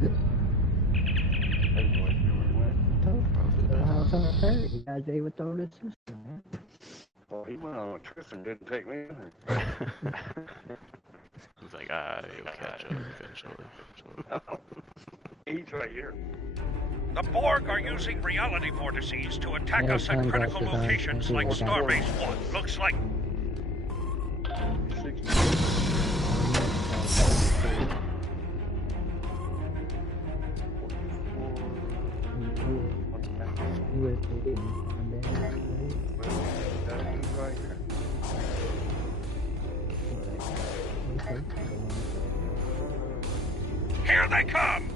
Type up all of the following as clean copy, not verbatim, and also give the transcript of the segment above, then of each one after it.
House on the prairie. He got Jay with older sister, man. Well, he went on a trip and didn't take me. He's like, you'll catch up eventually. He's right here. The Borg are using reality vortices to attack us at critical locations like Starbase 1. Looks like... Here they come!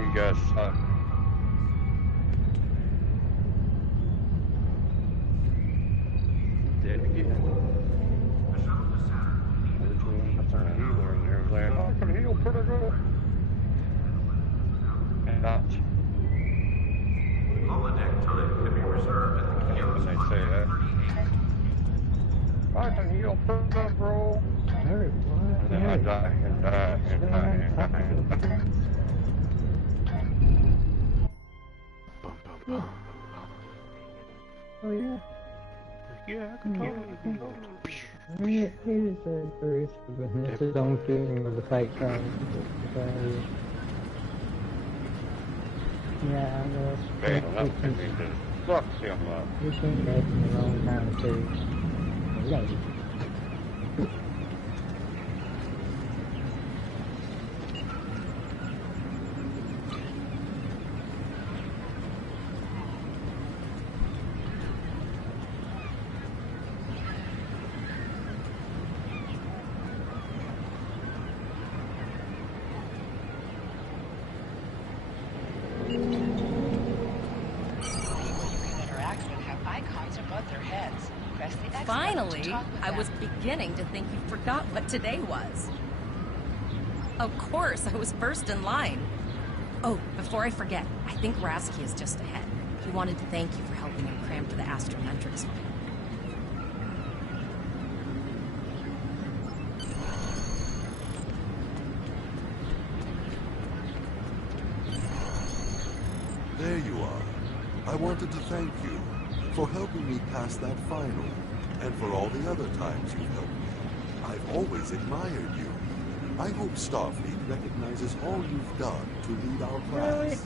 you guys suck. Dead again. Which one? That's our healer in there saying, I can heal pretty good. And ouch. Holodeck time can be reserved at the When they say that. I can heal pretty good, bro. Hurt, what? And then I die and die and die and die and die. Bum, bum, bum. Oh, yeah. Yeah, I can totally. It is very stupid. It's his own feeling of the fight card. Yeah, I know. Man, that can be just fuck him up. You think that's in the wrong time, too. Late. Finally, I was beginning to think you forgot what today was. Of course, I was first in line. Oh, before I forget, I think Rasky is just ahead. He wanted to thank you for helping him cram for the astrometrics final. There you are. I wanted to thank you for helping me pass that final, and for all the other times you've helped me. I've always admired you. I hope Starfleet recognizes all you've done to lead our class.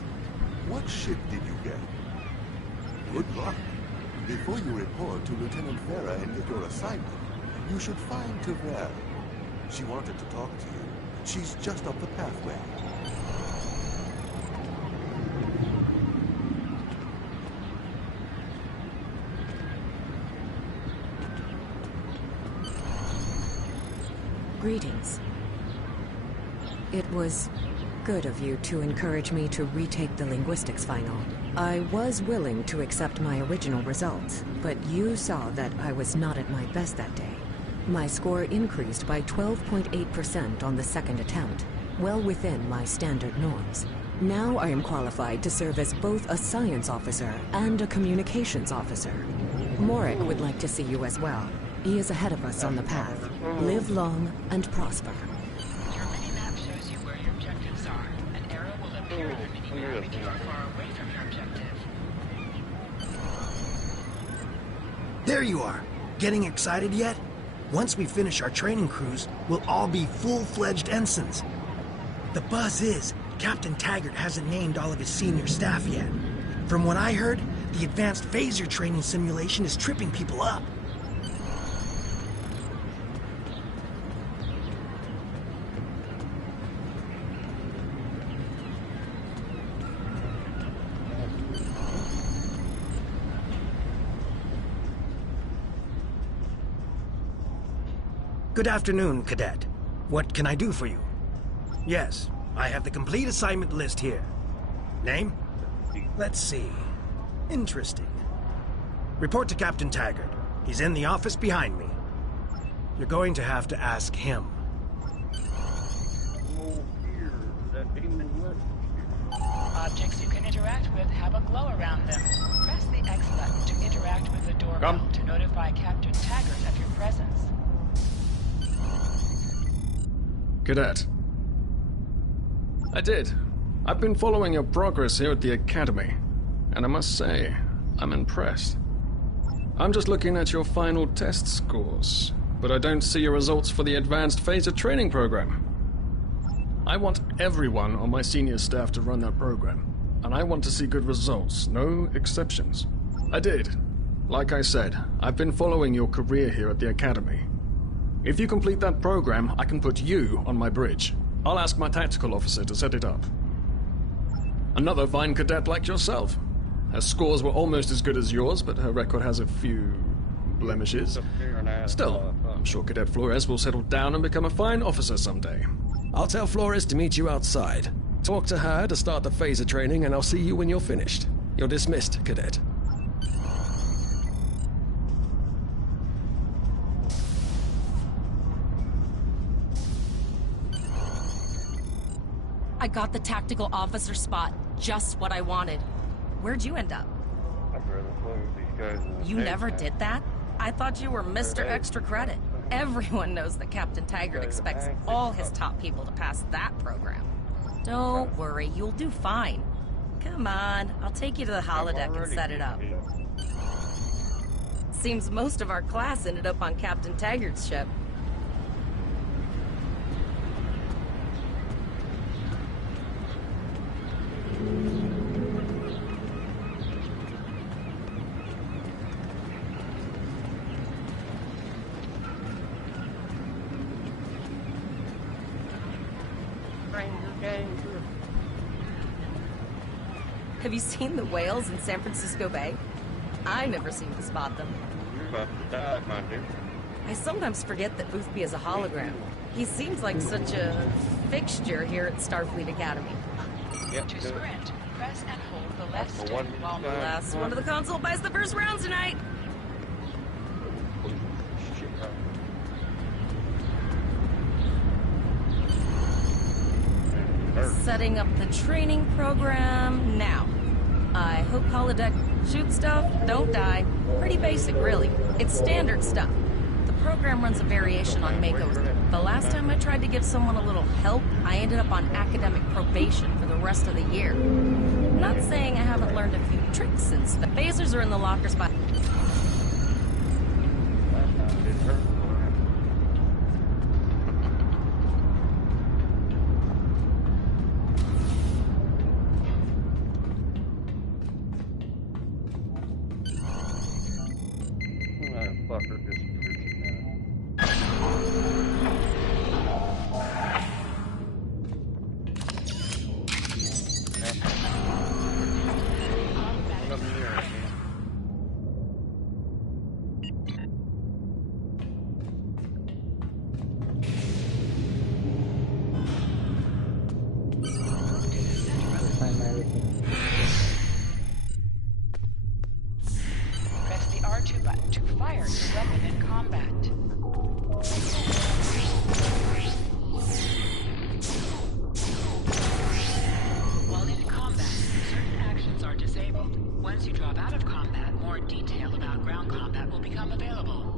What ship did you get? Good luck. Before you report to Lieutenant Farah and get your assignment, you should find Tyrell. She wanted to talk to you. She's just up the pathway. Greetings. It was good of you to encourage me to retake the linguistics final. I was willing to accept my original results, but you saw that I was not at my best that day. My score increased by 12.8% on the second attempt, well within my standard norms. Now I am qualified to serve as both a science officer and a communications officer. Morik would like to see you as well. He is ahead of us on the path. Live long and prosper. Your mini-map shows you where your objectives are. An arrow will appear on the mini-map if you are far away from your objective. There you are. Getting excited yet? Once we finish our training cruise, we'll all be full-fledged ensigns. The buzz is, Captain Taggart hasn't named all of his senior staff yet. From what I heard, the advanced phaser training simulation is tripping people up. Good afternoon, Cadet. What can I do for you? Yes, I have the complete assignment list here. Name? Let's see. Interesting. Report to Captain Taggart. He's in the office behind me. You're going to have to ask him. Objects you can interact with have a glow around them. Press the X button to interact with the doorbell to notify Captain Taggart of your presence. Cadet. I did. I've been following your progress here at the Academy, and I must say, I'm impressed. I'm just looking at your final test scores, but I don't see your results for the Advanced Phaser Training Program. I want everyone on my senior staff to run that program, and I want to see good results, no exceptions. I did. Like I said, I've been following your career here at the Academy. If you complete that program, I can put you on my bridge. I'll ask my tactical officer to set it up. Another fine cadet like yourself. Her scores were almost as good as yours, but her record has a few blemishes. Still, I'm sure Cadet Flores will settle down and become a fine officer someday. I'll tell Flores to meet you outside. Talk to her to start the phaser training, and I'll see you when you're finished. You're dismissed, Cadet. I got the tactical officer spot. Just what I wanted. Where'd you end up? I'd rather play with these guys than You the never tank. did that? I thought you were Mr. Extra Credit. Everyone knows that Captain Taggart expects all his top people to pass that program. Don't worry, you'll do fine. Come on, I'll take you to the holodeck and set it up. Seems most of our class ended up on Captain Taggart's ship. Have you seen the whales in San Francisco Bay? I never seem to spot them. You're about to die, my dude. I sometimes forget that Boothby is a hologram. He seems like such a fixture here at Starfleet Academy. Yep, To do it. sprint, press and hold the left For stick one while The time. last one of the console buys the first round tonight. Shit, right. Setting up the training program now. I hope holodeck shoot stuff, don't die. Pretty basic, really. It's standard stuff. The program runs a variation on Mako's. The last time I tried to give someone a little help, I ended up on academic probation for the rest of the year. Not saying I haven't learned a few tricks since. The phasers are in the lockers by... Last time it didn't hurt. Fucker just press the R2 button to fire your weapon in combat. While in combat, certain actions are disabled. Once you drop out of combat, more detail about ground combat will become available.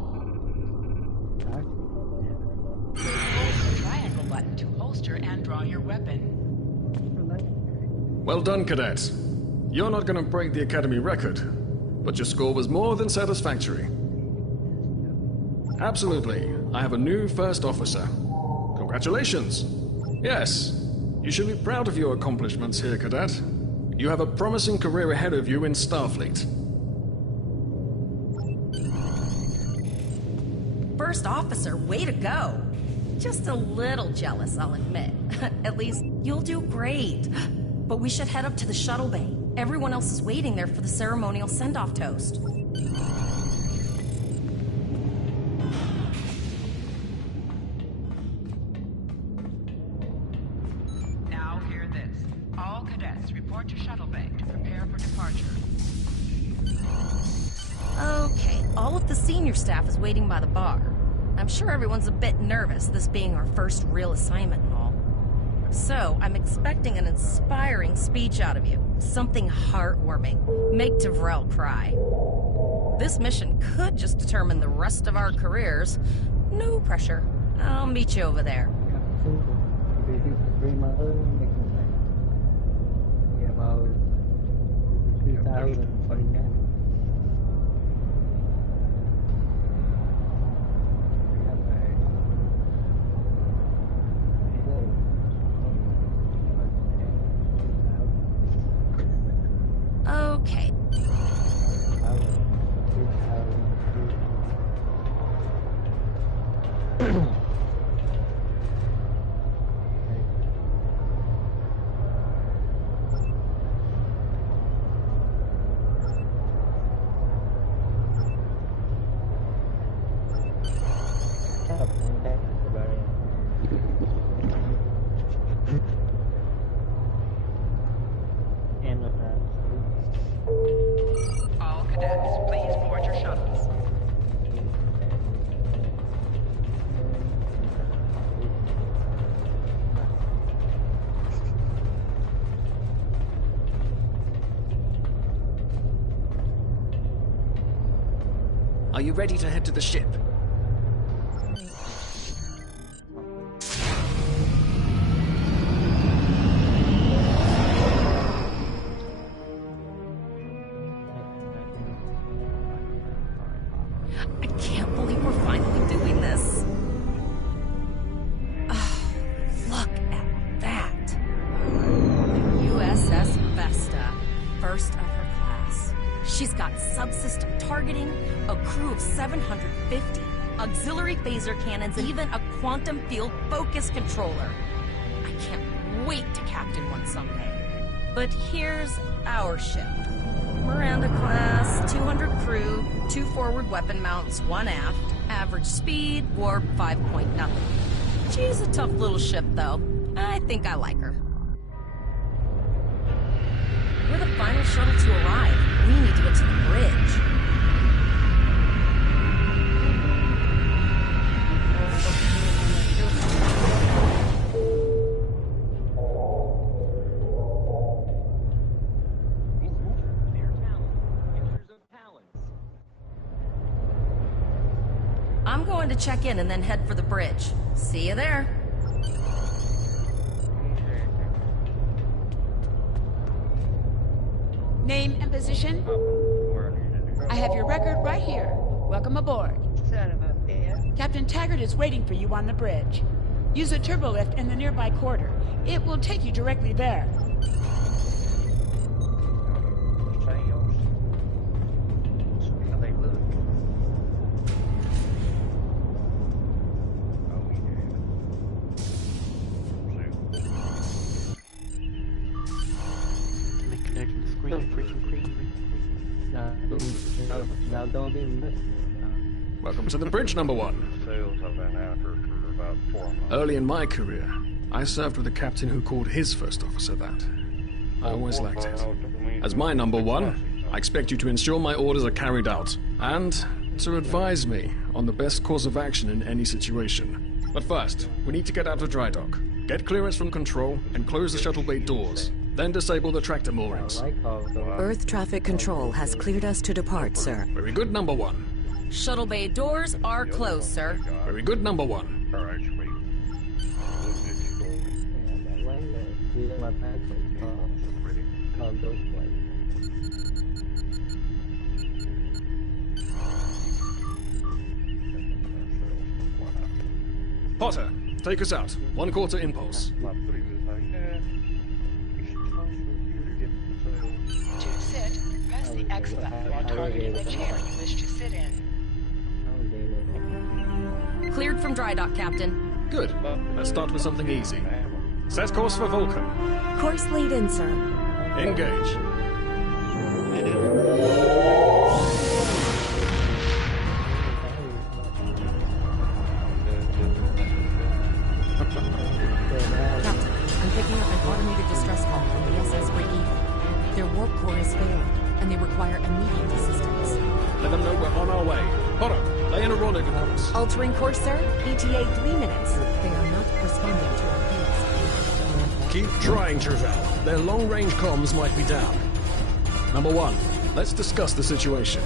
Hold the triangle button to holster and draw your weapon. Well done, Cadet. You're not going to break the Academy record, but your score was more than satisfactory. Absolutely. I have a new first officer. Congratulations. Yes, you should be proud of your accomplishments here, Cadet. You have a promising career ahead of you in Starfleet. First officer, way to go. Just a little jealous, I'll admit. At least, you'll do great. But we should head up to the shuttle bay. Everyone else is waiting there for the ceremonial send-off toast. Now hear this. All cadets report to shuttle bay to prepare for departure. Okay, all of the senior staff is waiting by the bar. I'm sure everyone's a bit nervous, this being our first real assignment and all. So, I'm expecting an inspiring speech out of you. Something heartwarming. Make Devrel cry. This mission could just determine the rest of our careers. No pressure. I'll meet you over there. Okay. Are you ready to head to the ship? I can't believe we're finally doing this. Oh, look at that. The USS Vesta, first of her class. She's got subsystem targeting, a crew of 750, auxiliary phaser cannons, and even a quantum field focus controller. I can't wait to captain one someday. But here's our ship. Miranda class, 200 crew, 2 forward weapon mounts, 1 aft, average speed, warp 5.0. She's a tough little ship, though. I think I like her. We're the final shuttle to arrive. We need to get to the bridge. I'm going to check in and then head for the bridge. See you there. Name and position? I have your record right here. Welcome aboard. Son of a bitch. Captain Taggart is waiting for you on the bridge. Use a turbolift in the nearby quarter. It will take you directly there. Now don't be missed. Welcome to the bridge, number 1. Sales I've been after for about 4 months. Early in my career, I served with a captain who called his first officer that. I always liked it. As my number 1, I expect you to ensure my orders are carried out, and to advise me on the best course of action in any situation. But first, we need to get out of dry dock, get clearance from control, and close the shuttle bay doors. Then disable the tractor moorings. Earth traffic control has cleared us to depart, sir. Very good, number 1. Shuttle bay doors are closed, sir. Very good, number 1. All right, sweet. Potter, take us out. 1/4 impulse. To sit, press the X button while targeting the chair you wish to sit in. Cleared from dry dock, Captain. Good. Let's start with something easy. Set course for Vulcan. Course laid in, sir. Engage. Captain, I'm picking up an automated distress call from the SS Breakeven. Their warp core has failed, and they require immediate assistance. Let them know we're on our way. Potter, lay in a rendezvous course. Altering course, sir. ETA 3 minutes. They are not responding to our appeals. Keep trying, Travell. Their long-range comms might be down. Number 1, let's discuss the situation.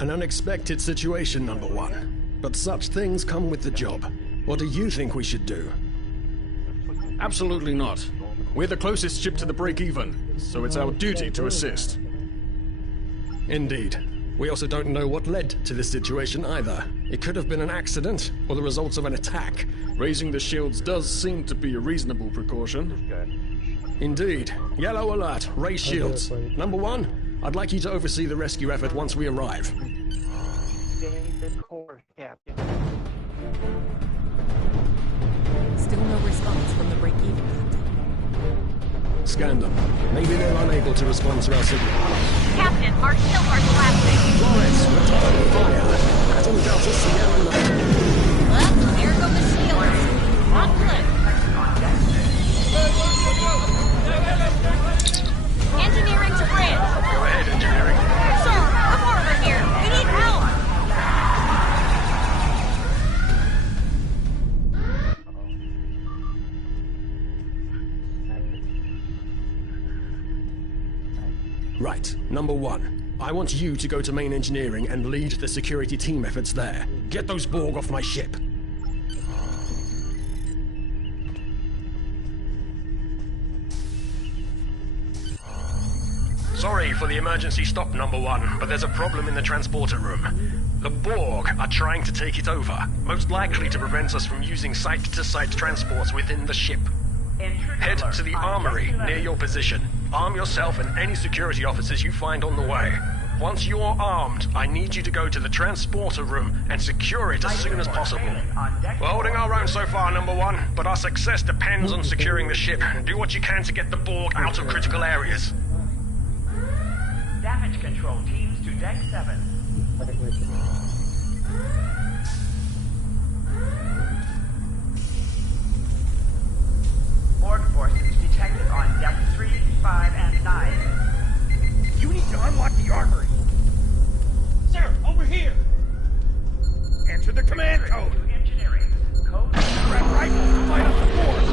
An unexpected situation, number 1. But such things come with the job. What do you think we should do? Absolutely not. We're the closest ship to the break-even, so it's our duty to assist. Indeed. We also don't know what led to this situation either. It could have been an accident, or the results of an attack. Raising the shields does seem to be a reasonable precaution. Indeed. Yellow alert. Raise shields. Number 1, I'd like you to oversee the rescue effort once we arrive. Stay the course, Captain. Still no response from the break-even, Captain. Scan them. Maybe they're unable to respond to our signal. Captain, our shields are collapsing. Flores, return fire. Atom Delta Sierra 9. Well, there go the shields. Not good. Engineering to bridge. Go ahead, engineering. Sir, come over here. We need help. Right. Number 1. I want you to go to main engineering and lead the security team efforts there. Get those Borg off my ship. Sorry for the emergency stop, Number 1, but there's a problem in the transporter room. The Borg are trying to take it over, most likely to prevent us from using site-to-site transports within the ship. Head to the armory near your position. Arm yourself and any security officers you find on the way. Once you're armed, I need you to go to the transporter room and secure it as soon as possible. We're holding our own so far, Number 1, but our success depends on securing the ship. Do what you can to get the Borg out of critical areas. Damage control teams to Deck 7. Borg forces detected on Deck 3, 5, and 9. You need to unlock the armory. Sir, over here. Enter the command code. Engineering. Code. Grab rifles and light up the force.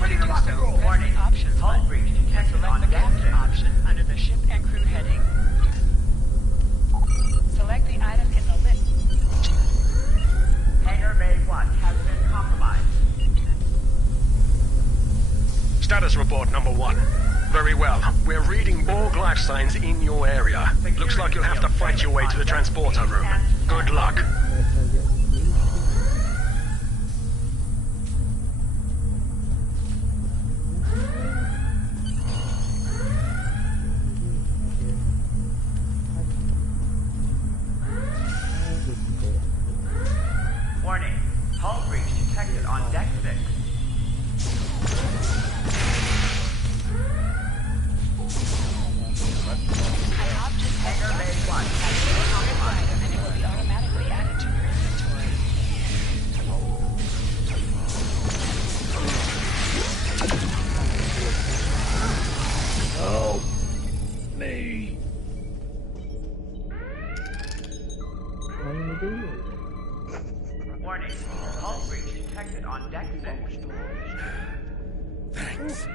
Ready to lock and roll. Warning. Options. Hull breach detected on the captain option under the ship and crew heading. Select the item in the list. Hangar Bay 1 has been compromised. Status report, Number 1. Very well. We're reading Borg life signs in your area. Looks like you'll have to fight your way to the transporter room. Good luck. Warning. Hull breach detected on Deck 6. Hangar Bay 1 has been compromised and it will be automatically added to your inventory. Oh, me. Warning. Hull breach detected on Deck 6. Thanks.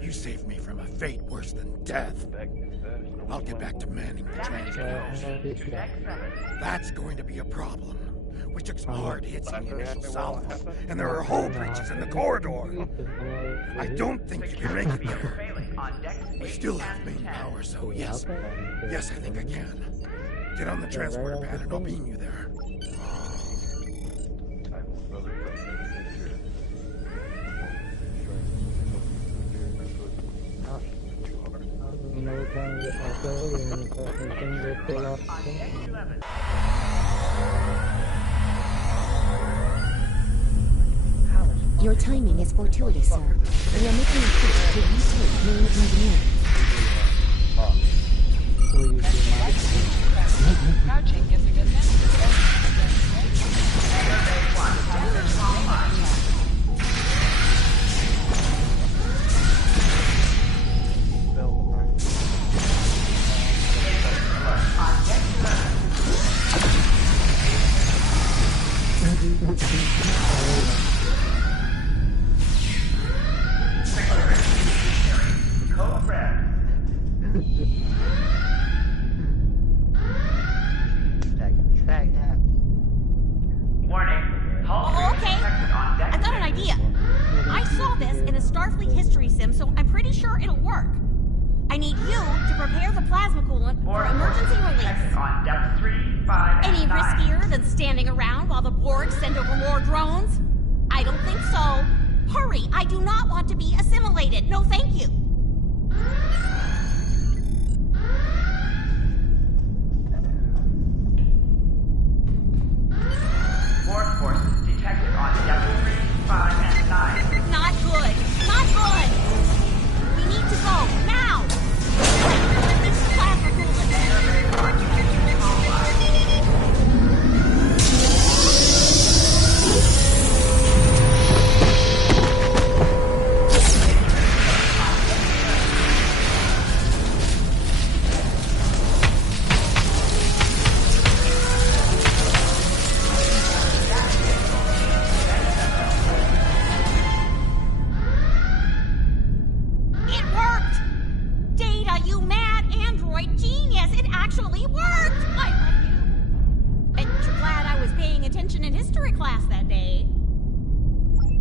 You saved me from a fate worse than death. I'll get back to manning the transport. That's going to be a problem. We took some hard hits in the initial salvo, and there are hull breaches in the corridor. I don't think you can make it there. We still have main power, so yes. Yes, I think I can. Get on the transporter pad and I'll beam you there. Your timing is fortuitous, sir. We are making a push to retake main engineering. Crouching gives a good Code red. Warning. Oh, okay. I got an idea. I saw this in a Starfleet history sim, so I'm pretty sure it'll work. I need you to prepare the plasma coolant for emergency release. On Deck 3, 5, and Any 9. riskier than standing around while the Borg send over more drones? I don't think so. Hurry, I do not want to be assimilated. No, thank you. Borg forces detected on Deck 3, 5, and 9. Not good. Not good. We need to go now. Release the plasma coolant. attention in history class that day.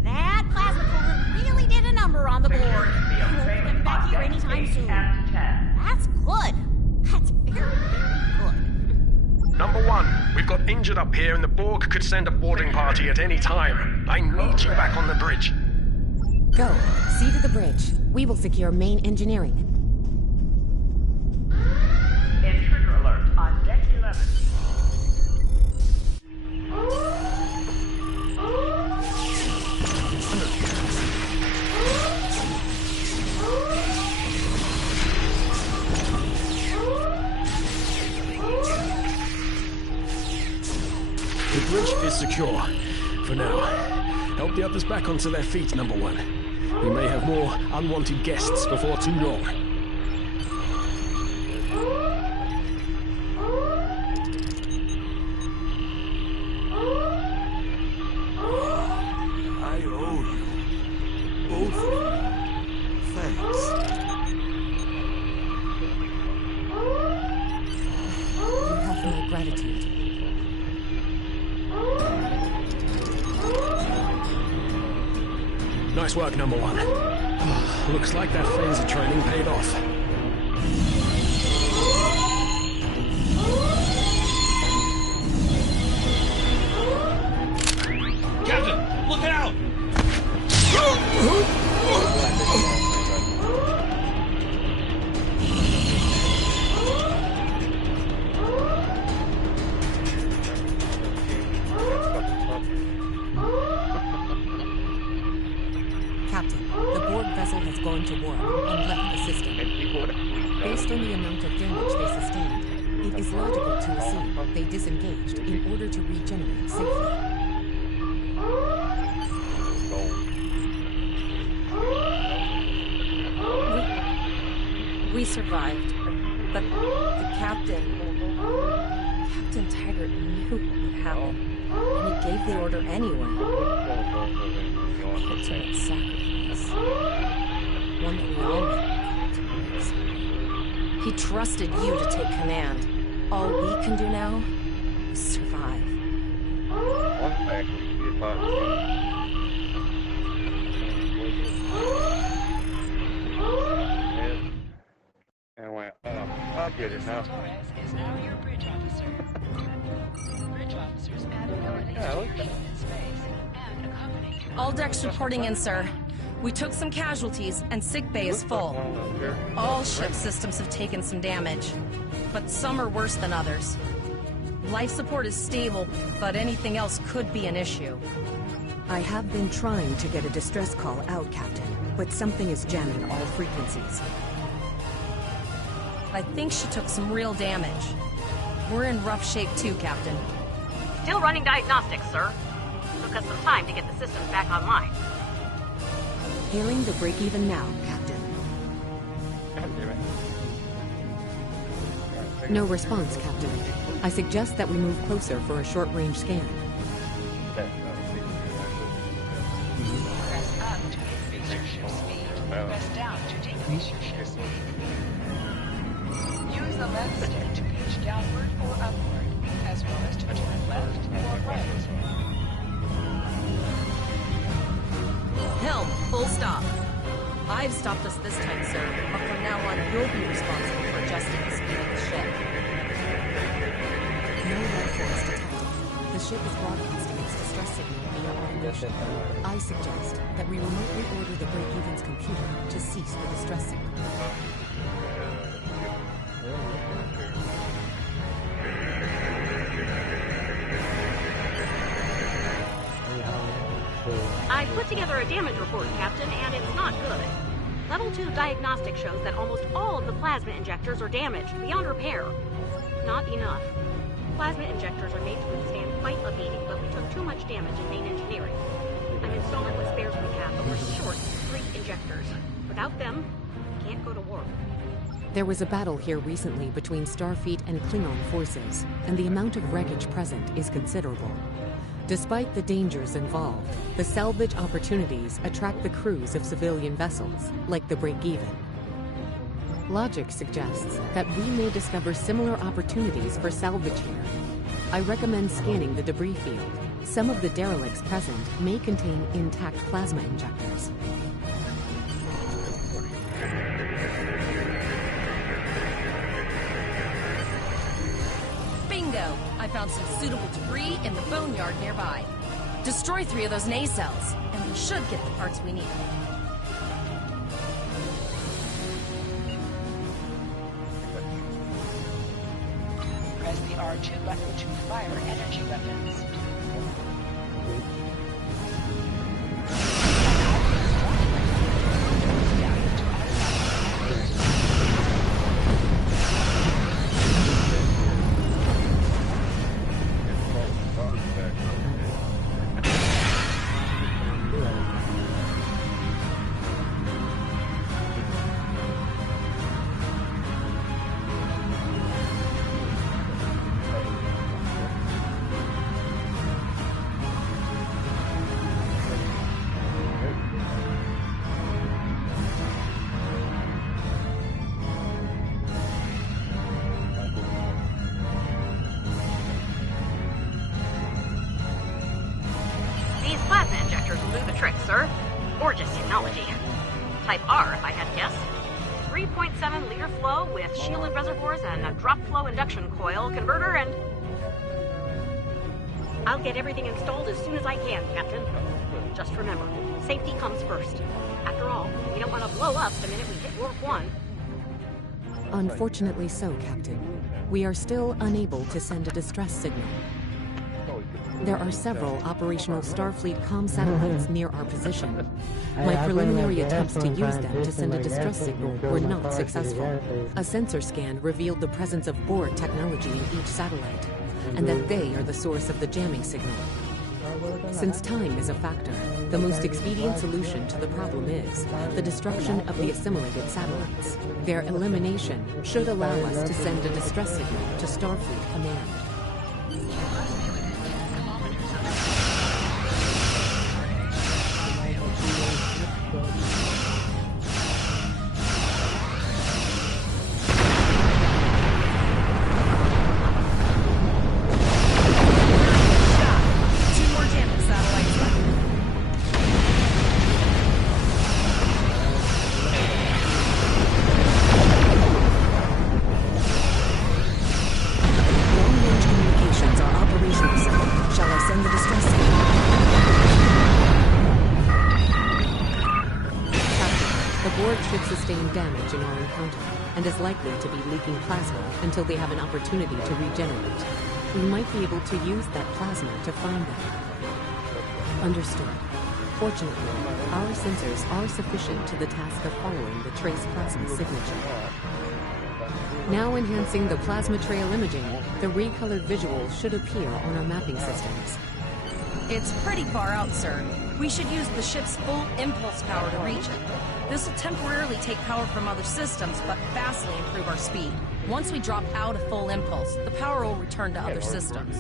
That plasma coolant really did a number on the board. We won't be getting back here anytime soon. That's good. That's very, very good. Number 1, we've got injured up here and the Borg could send a boarding party at any time. I need you back on the bridge. Go. See to the bridge. We will secure main engineering. Intruder alert on deck 11. The bridge is secure. For now. Help the others back onto their feet, Number 1. We may have more unwanted guests before too long. I owe you. Both of you. Thanks. You have my gratitude. Nice work, Number 1. Looks like that phaser training paid off. Captain, look out! Captain, the Borg vessel has gone to warp and left the system. Based on the amount of damage they sustained, it is logical to assume they disengaged in order to regenerate safely. We survived, but the Captain Taggart knew what would happen, and he gave the order anyway. Ultimate sacrifice. One that we all made towards. He trusted you to take command. All we can do now is survive. And went, I'll get it now. Is now your bridge officer. Bridge officers add ability to remain in space and accompany. All decks reporting in, sir. We took some casualties, and sickbay is full. All ship systems have taken some damage, but some are worse than others. Life support is stable, but anything else could be an issue. I have been trying to get a distress call out, Captain, but something is jamming all frequencies. I think she took some real damage. We're in rough shape too, Captain. Still running diagnostics, sir. Took us some time to get the systems back online. Hailing the break-even now, Captain. No response, Captain. I suggest that we move closer for a short-range scan. Press up to increase your ship speed. Press down to decrease your ship speed. Use the left stick to pitch downward or upward, as well as to turn left or right. Helm, full stop. I've stopped us this time, sir, but from now on you'll be responsible for adjusting the speed of the ship. No life force detected. The ship is broadcasting its distress signal via automation. I suggest that we remotely order the break-even's computer to cease the distress signal. I put together a damage report, Captain, and it's not good. Level 2 diagnostic shows that almost all of the plasma injectors are damaged beyond repair. Not enough. Plasma injectors are made to withstand quite a beating, but we took too much damage in main engineering. I'm installing what spares we have, but we're short 3 injectors. Without them, we can't go to war. There was a battle here recently between Starfleet and Klingon forces, and the amount of wreckage present is considerable. Despite the dangers involved, the salvage opportunities attract the crews of civilian vessels, like the Break-Even. Logic suggests that we may discover similar opportunities for salvage here. I recommend scanning the debris field Some of the derelicts present may contain intact plasma injectors. Bingo! I found some suitable debris in the boneyard nearby. Destroy 3 of those nacelles, and we should get the parts we need. Press the R2 button to fire energy weapons. Gorgeous technology. Type R, if I had to guess. 3.7 liter flow with shielded reservoirs and a drop flow induction coil converter and... I'll get everything installed as soon as I can, Captain. Just remember, safety comes first. After all, we don't want to blow up the minute we hit Warp 1. Unfortunately so, Captain. We are still unable to send a distress signal. There are several operational Starfleet comm satellites near our position. My preliminary attempts to use them to send a distress signal were not successful. A sensor scan revealed the presence of Borg technology in each satellite, and that they are the source of the jamming signal. Since time is a factor, the most expedient solution to the problem is the destruction of the assimilated satellites. Their elimination should allow us to send a distress signal to Starfleet Command. Damage in our encounter, and is likely to be leaking plasma until they have an opportunity to regenerate. We might be able to use that plasma to find them. Understood. Fortunately, our sensors are sufficient to the task of following the trace plasma signature. Now enhancing the plasma trail imaging, the recolored visuals should appear on our mapping systems. It's pretty far out, sir. We should use the ship's full impulse power to reach it. This will temporarily take power from other systems, but vastly improve our speed. Once we drop out of full impulse, the power will return to other systems.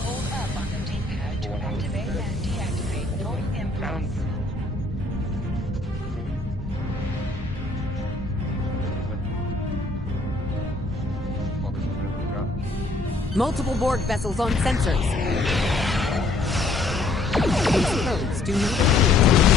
Hold up on the D-pad to activate and deactivate full impulse. Multiple Borg vessels on sensors. These codes do not appear.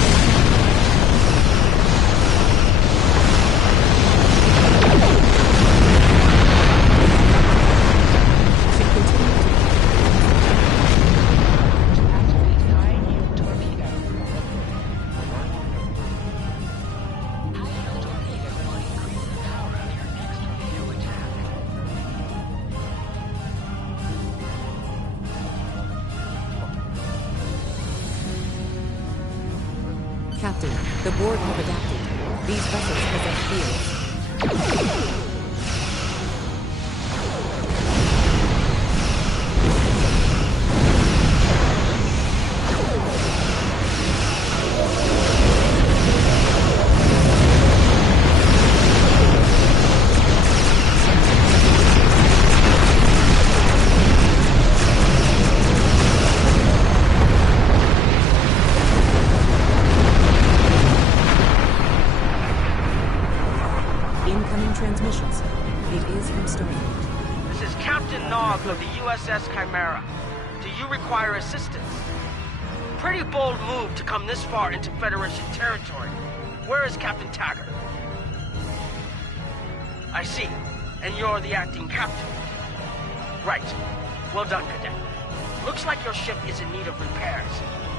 Captain, the Borg have adapted. These vessels possess fields. log of the USS Chimera. Do you require assistance? Pretty bold move to come this far into Federation territory. Where is Captain Taggart? I see. And you're the acting captain. Right. Well done, Cadet. Looks like your ship is in need of repairs.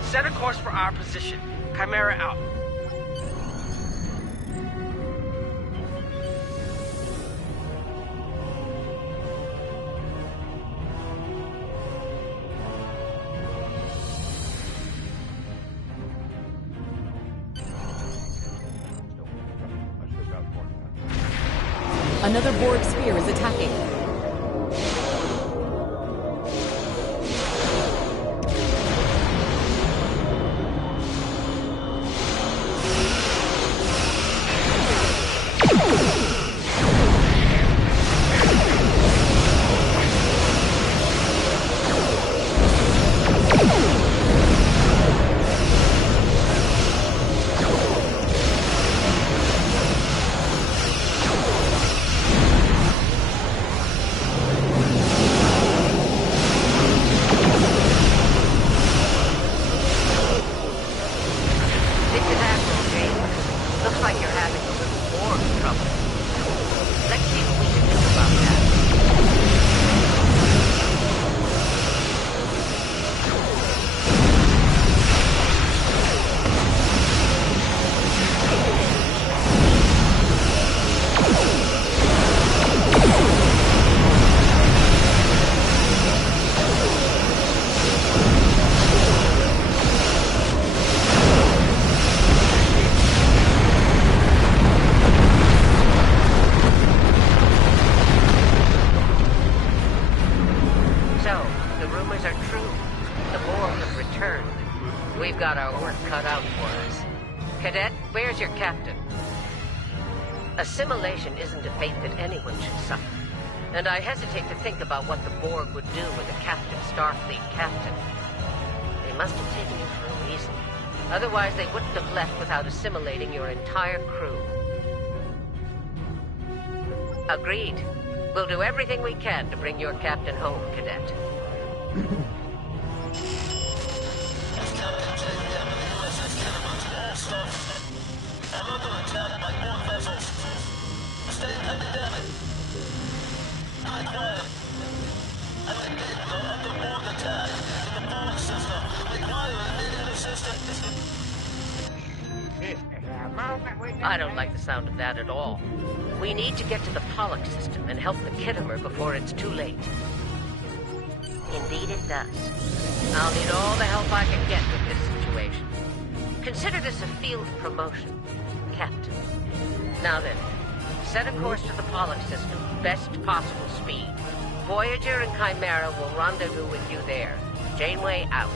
Set a course for our position. Chimera out. Another Borg sphere is attacking. Assimilation isn't a fate that anyone should suffer. And I hesitate to think about what the Borg would do with a captive Starfleet captain. They must have taken you for a reason. Otherwise, they wouldn't have left without assimilating your entire crew. Agreed. We'll do everything we can to bring your captain home, Cadet. I don't like the sound of that at all. We need to get to the Pollock system and help the Kittimer before it's too late. Indeed it does. I'll need all the help I can get with this situation. Consider this a field promotion, Captain. Now then, set a course to the Pollock system, best possible speed. Voyager and Chimera will rendezvous with you there. Janeway out.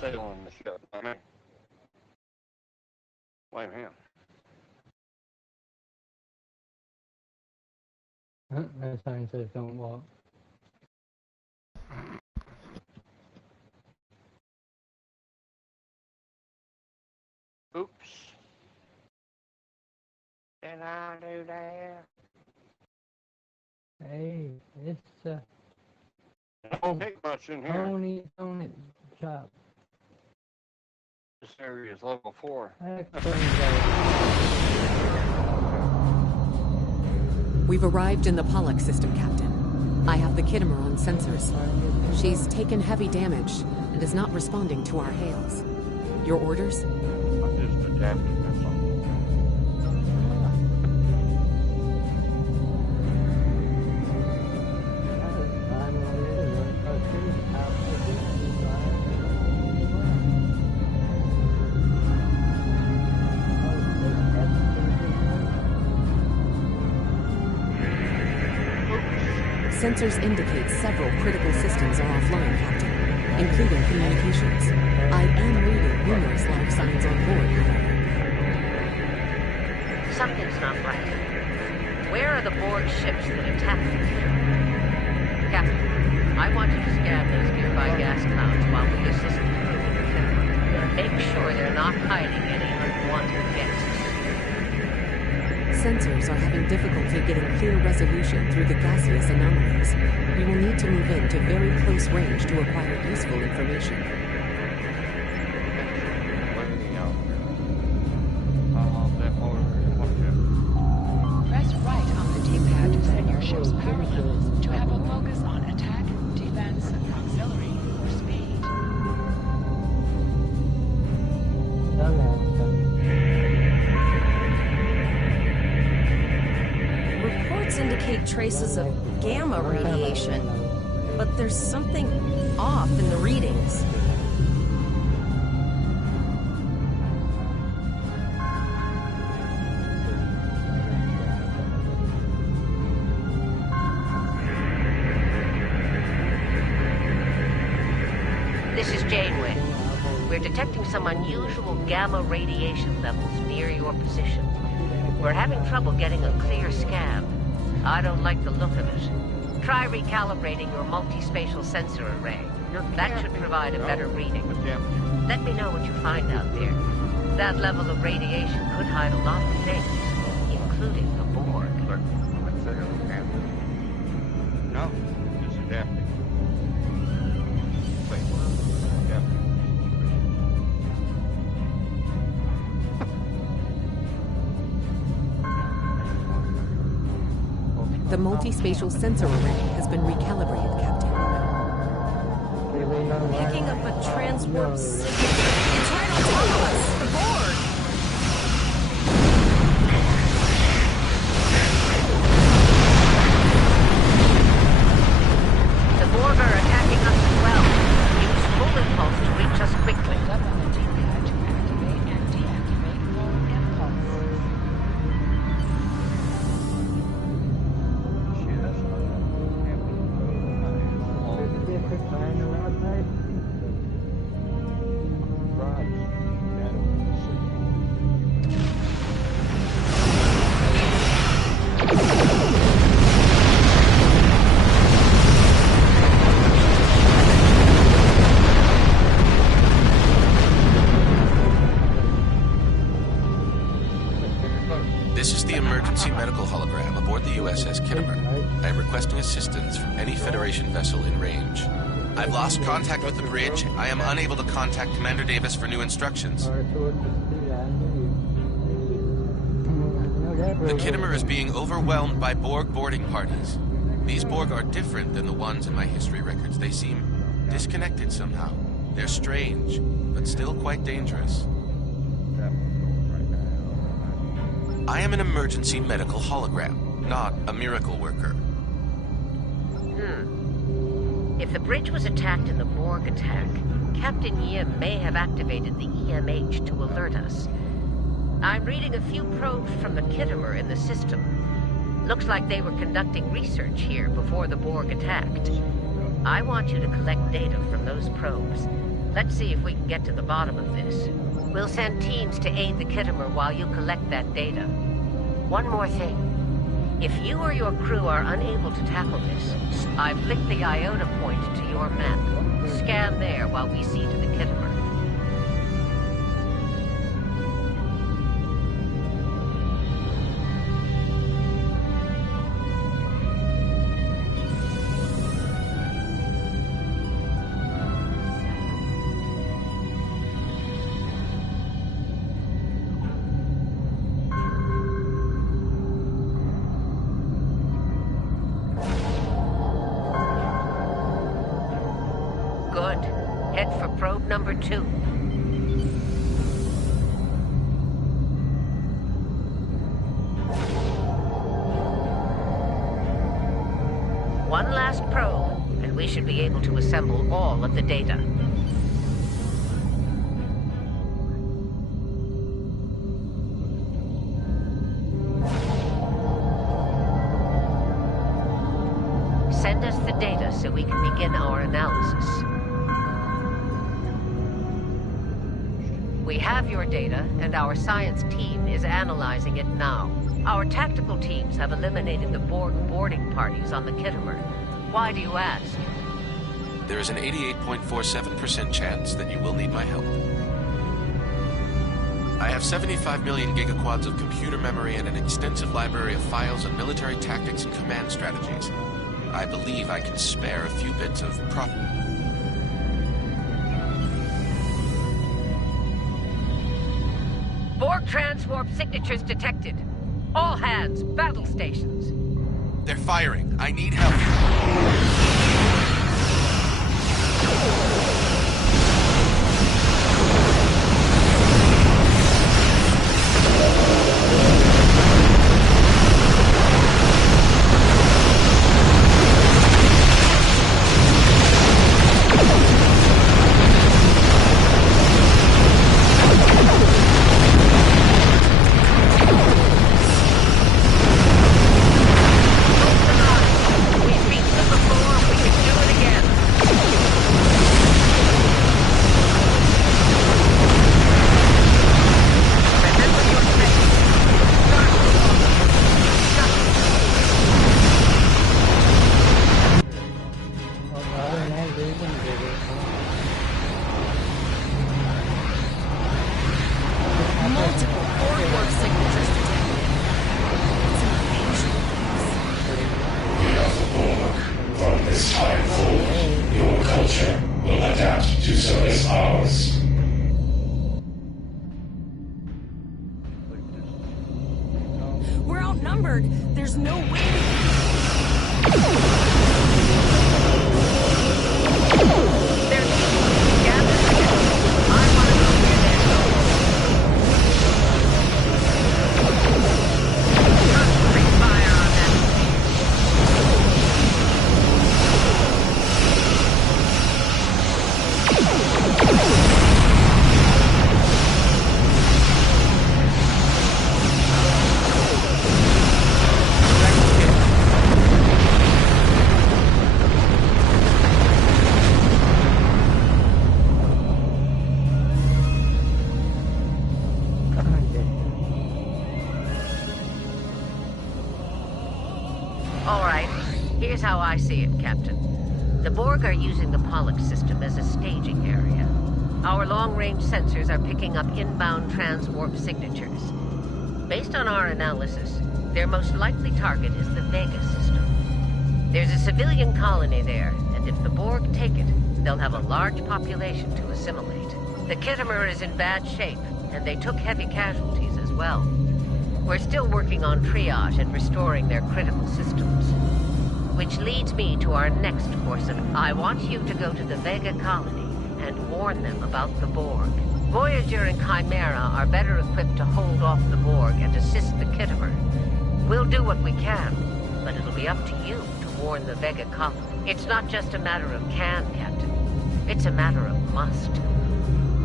Sailing the ship. I mean, blame him. That sign says don't walk. Oops. Did I do that? Hey, it's don't take much in here. Only chop. This area is level 4. We've arrived in the Pollock system, Captain. I have the Kittimer on sensors. She's taken heavy damage and is not responding to our hails. Your orders? I'm just adapting, that's all. Sensors indicate several critical systems are offline, Captain, including communications. I am reading numerous life signs on board, however. Something's not right. Where are the Borg ships that attacked the Kittimer? Captain, I want you to scan those nearby gas clouds while we assist the crew in the Kittimer. Make sure they're not hiding any unwanted guests. Sensors are having difficulty getting clear resolution through the gaseous anomalies. We will need to move into very close range to acquire useful information. Press right on the D-pad to set your ship's power levels to have a focus on attack, defense, auxiliary, or speed. Reports indicate traces of gamma radiation, but there's something off in the readings. This is Janeway. We're detecting some unusual gamma radiation levels near your position. We're having trouble getting a clear scan. I don't like the look of it. Try recalibrating your multi-spatial sensor array. That should provide a better reading. Let me know what you find out there. That level of radiation could hide a lot of things, including the Borg. No, just adapting. Wait, adapting. The multi-spatial sensor array has been recalibrated, Captain. Picking up a transport signal. It's right on top of us! The Borg! The Borg are attacking us as well. Use full impulse to reach us quickly. Up on the D-pad to activate and deactivate full impulse. This is the emergency medical hologram aboard the USS Kittimer. I am requesting assistance from any Federation vessel in range. I've lost contact with the bridge. I am unable to contact Commander Davis for new instructions. The Kittimer is being overwhelmed by Borg boarding parties. These Borg are different than the ones in my history records. They seem disconnected somehow. They're strange, but still quite dangerous. I am an emergency medical hologram, not a miracle worker. If the bridge was attacked in the Borg attack, Captain Yim may have activated the EMH to alert us. I'm reading a few probes from the Kittimer in the system. Looks like they were conducting research here before the Borg attacked. I want you to collect data from those probes. Let's see if we can get to the bottom of this. We'll send teams to aid the Kittimer while you collect that data. One more thing. If you or your crew are unable to tackle this, I've linked the Iota point to your map. Scan there while we see to the Kittimer. Head for probe number 2. One last probe, and we should be able to assemble all of the data. Send us the data so we can begin our analysis. We have your data, and our science team is analyzing it now. Our tactical teams have eliminated the Borg boarding parties on the Kittimer. Why do you ask? There is an 88.47% chance that you will need my help. I have 75 million gigaquads of computer memory and an extensive library of files on military tactics and command strategies. I believe I can spare a few bits of Borg transwarp signatures detected. All hands, battle stations. They're firing. I need help. Here's how I see it, Captain. The Borg are using the Pollux system as a staging area. Our long-range sensors are picking up inbound transwarp signatures. Based on our analysis, their most likely target is the Vega system. There's a civilian colony there, and if the Borg take it, they'll have a large population to assimilate. The Kittimer is in bad shape, and they took heavy casualties as well. We're still working on triage and restoring their critical systems. Which leads me to our next course of... I want you to go to the Vega colony and warn them about the Borg. Voyager and Chimera are better equipped to hold off the Borg and assist the Kittimer. We'll do what we can, but it'll be up to you to warn the Vega colony. It's not just a matter of can, Captain. It's a matter of must.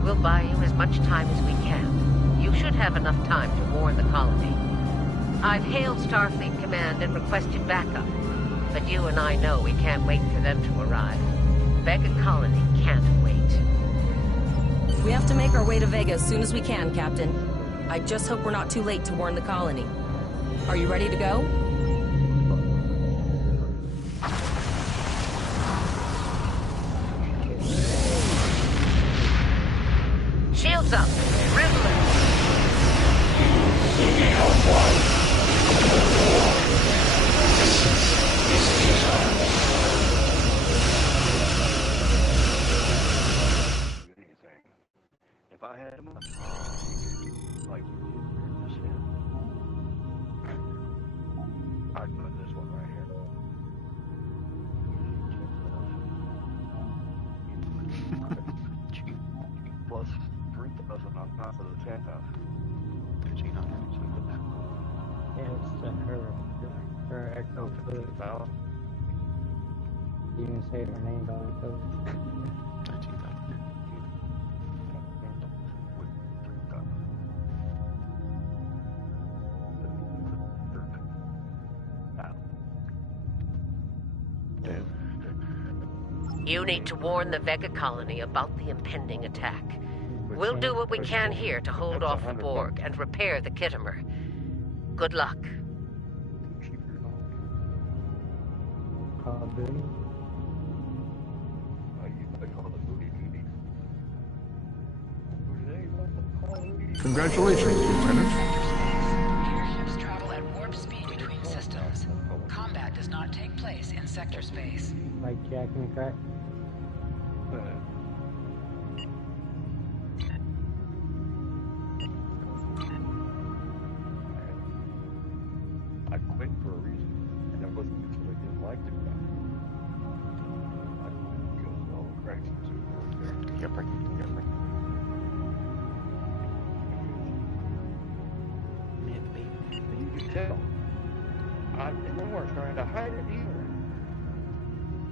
We'll buy you as much time as we can. You should have enough time to warn the colony. I've hailed Starfleet Command and requested backup, but you and I know we can't wait for them to arrive. Vega colony can't wait. We have to make our way to Vega as soon as we can, Captain. I just hope we're not too late to warn the colony. Are you ready to go? Shields up! Riddler! If I had him up, like you did, just him. Echo Foot. You can say her name by itself. You need to warn the Vega colony about the impending attack. We'll do what we can here to hold off the Borg and repair the Kittimer. Good luck. Call of Duty. Congratulations, Lieutenant. Airships travel at warp speed between systems. Combat does not take place in sector space. Like Jack and the Crack. I quit for a reason, and it wasn't because I didn't like the guy. I quit because all the cracks and so forth. Yep, right. You can tell. And they weren't trying to hide it either.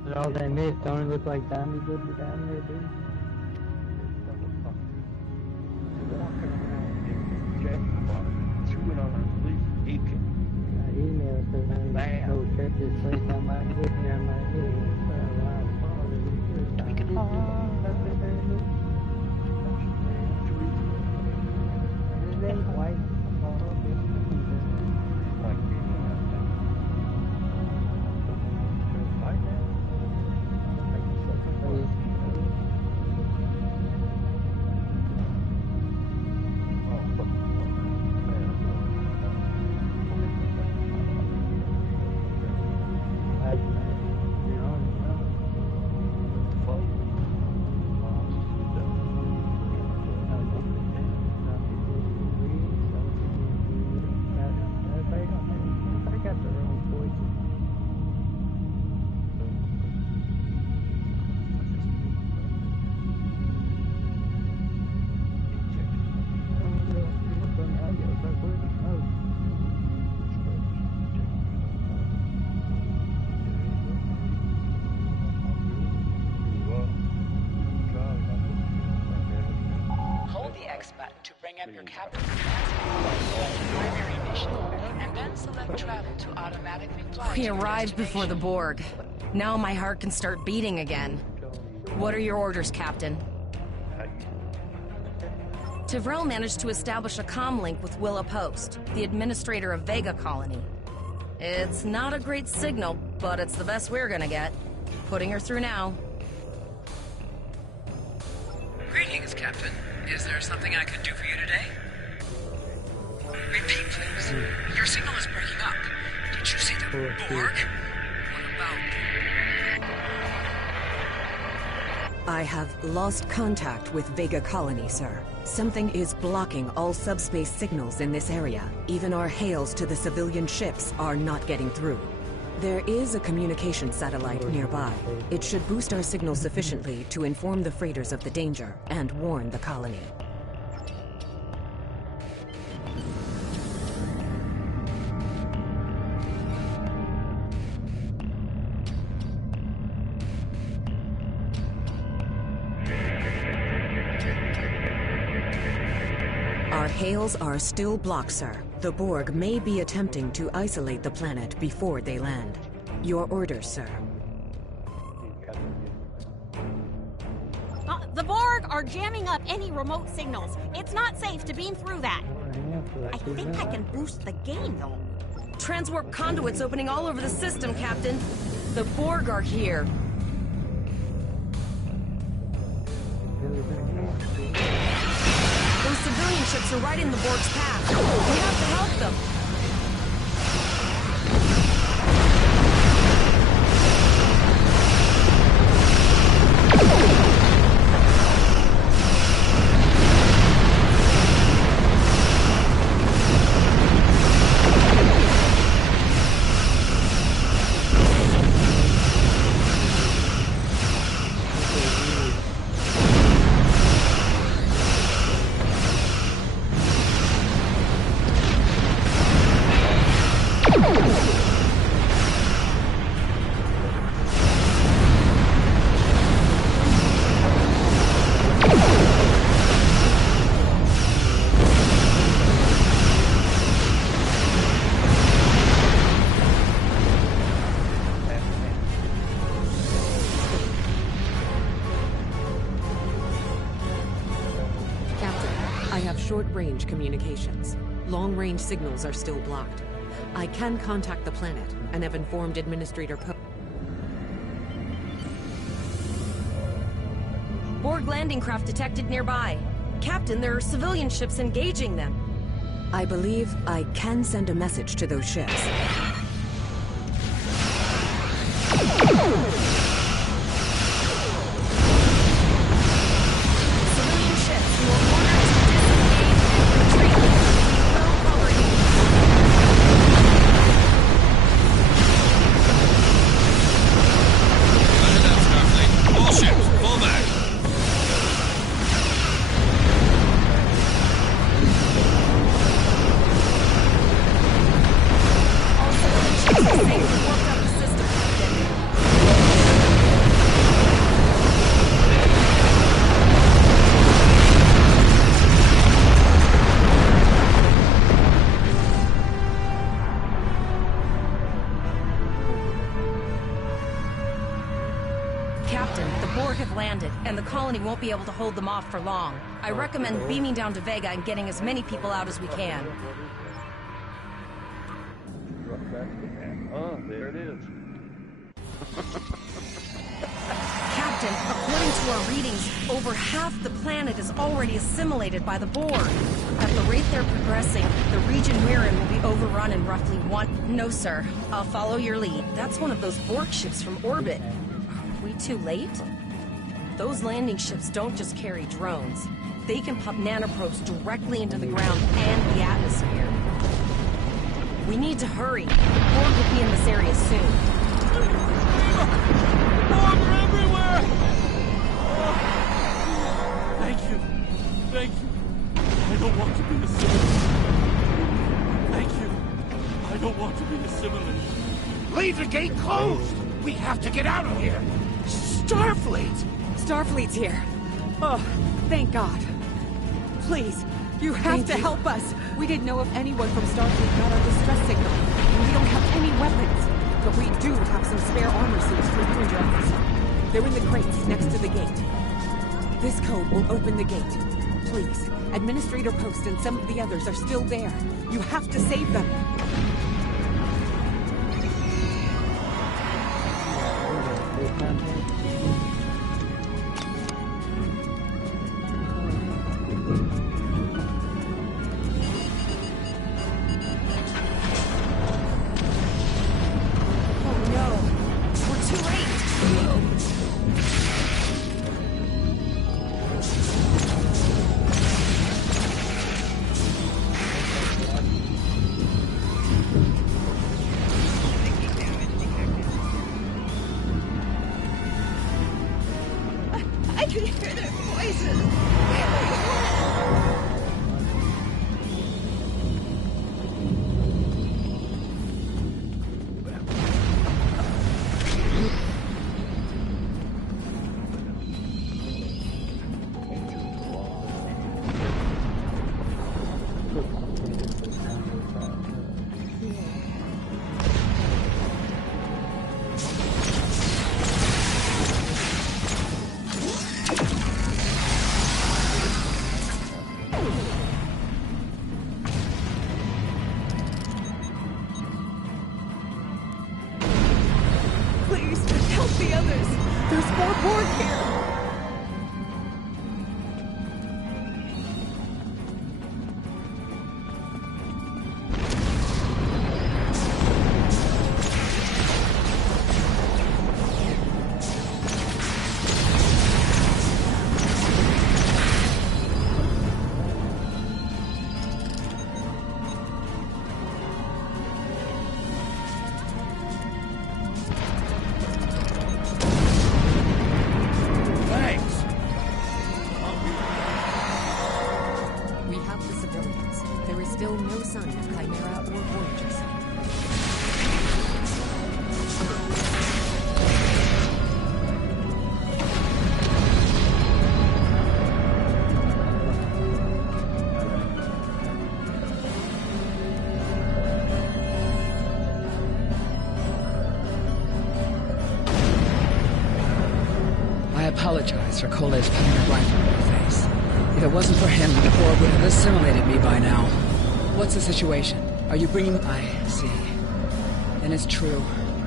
But all that mist don't it look like Donnie did down there, dude? Walking around and jacking about it, chewing on her sleep, aching. I emailed her and I told her this place I might get here, I might get here. It ain't white. Hold the X button to bring up your captain's primary mission, and then select travel to automatically fly. We arrived before the Borg. Now my heart can start beating again. What are your orders, Captain? Tivrell managed to establish a comm link with Willa Post, the administrator of Vega Colony. It's not a great signal, but it's the best we're gonna get. Putting her through now. Greetings, Captain. Is there something I could do for you today? Repeat, please. Your signal is breaking up. Did you see the Borg? What about... I have lost contact with Vega Colony, sir. Something is blocking all subspace signals in this area. Even our hails to the civilian ships are not getting through. There is a communication satellite nearby. It should boost our signal sufficiently to inform the freighters of the danger and warn the colony. Our hails are still blocked, sir. The Borg may be attempting to isolate the planet before they land. Your orders, sir. The Borg are jamming up any remote signals. It's not safe to beam through that. I think I can boost the gain, though. Transwarp conduits opening all over the system, Captain. The Borg are here. Those civilian ships are right in the Borg's path. We have to help them. short-range communications. Long-range signals are still blocked. I can contact the planet and have informed Administrator Poe. Borg landing craft detected nearby. Captain, there are civilian ships engaging them. I believe I can send a message to those ships. Civilian ships, you are ordered to disengage and retreat. We'll cover you. Roger that, Starfleet. All ships, fall back. All civilian ships are safe. Work up the system, Captain. Captain, the Borg have landed, and the colony won't be able to hold them off for long. I recommend beaming down to Vega and getting as many people out as we can. There it is. Captain, according to our readings, over half the planet is already assimilated by the Borg. At the rate they're progressing, the region we're in will be overrun in roughly one... No, sir. I'll follow your lead. That's one of those Borg ships from orbit. Are we too late? Those landing ships don't just carry drones. They can pump nanoprobes directly into the ground and the atmosphere. We need to hurry. Borg will be in this area soon. Borg are everywhere! Thank you. Thank you. I don't want to be assimilated. Thank you. I don't want to be assimilated. Leave the gate closed! We have to get out of here! Starfleet! Starfleet's here. Oh, thank God. Please, you have to help us. We didn't know if anyone from Starfleet got our distress signal. And we don't have any weapons. But we do have some spare armor suits for you and your officer. They're in the crates next to the gate. This code will open the gate. Please, Administrator Post and some of the others are still there. You have to save them. I can hear their voices. Please, help the others. There's more Borg here. Still no sign of Chimera or Voyager sign. I apologize for Cole's putting a rifle in your face. If it wasn't for him, the Borg would have assimilated me by now. What's the situation? Are you bringing... I see. Then it's true.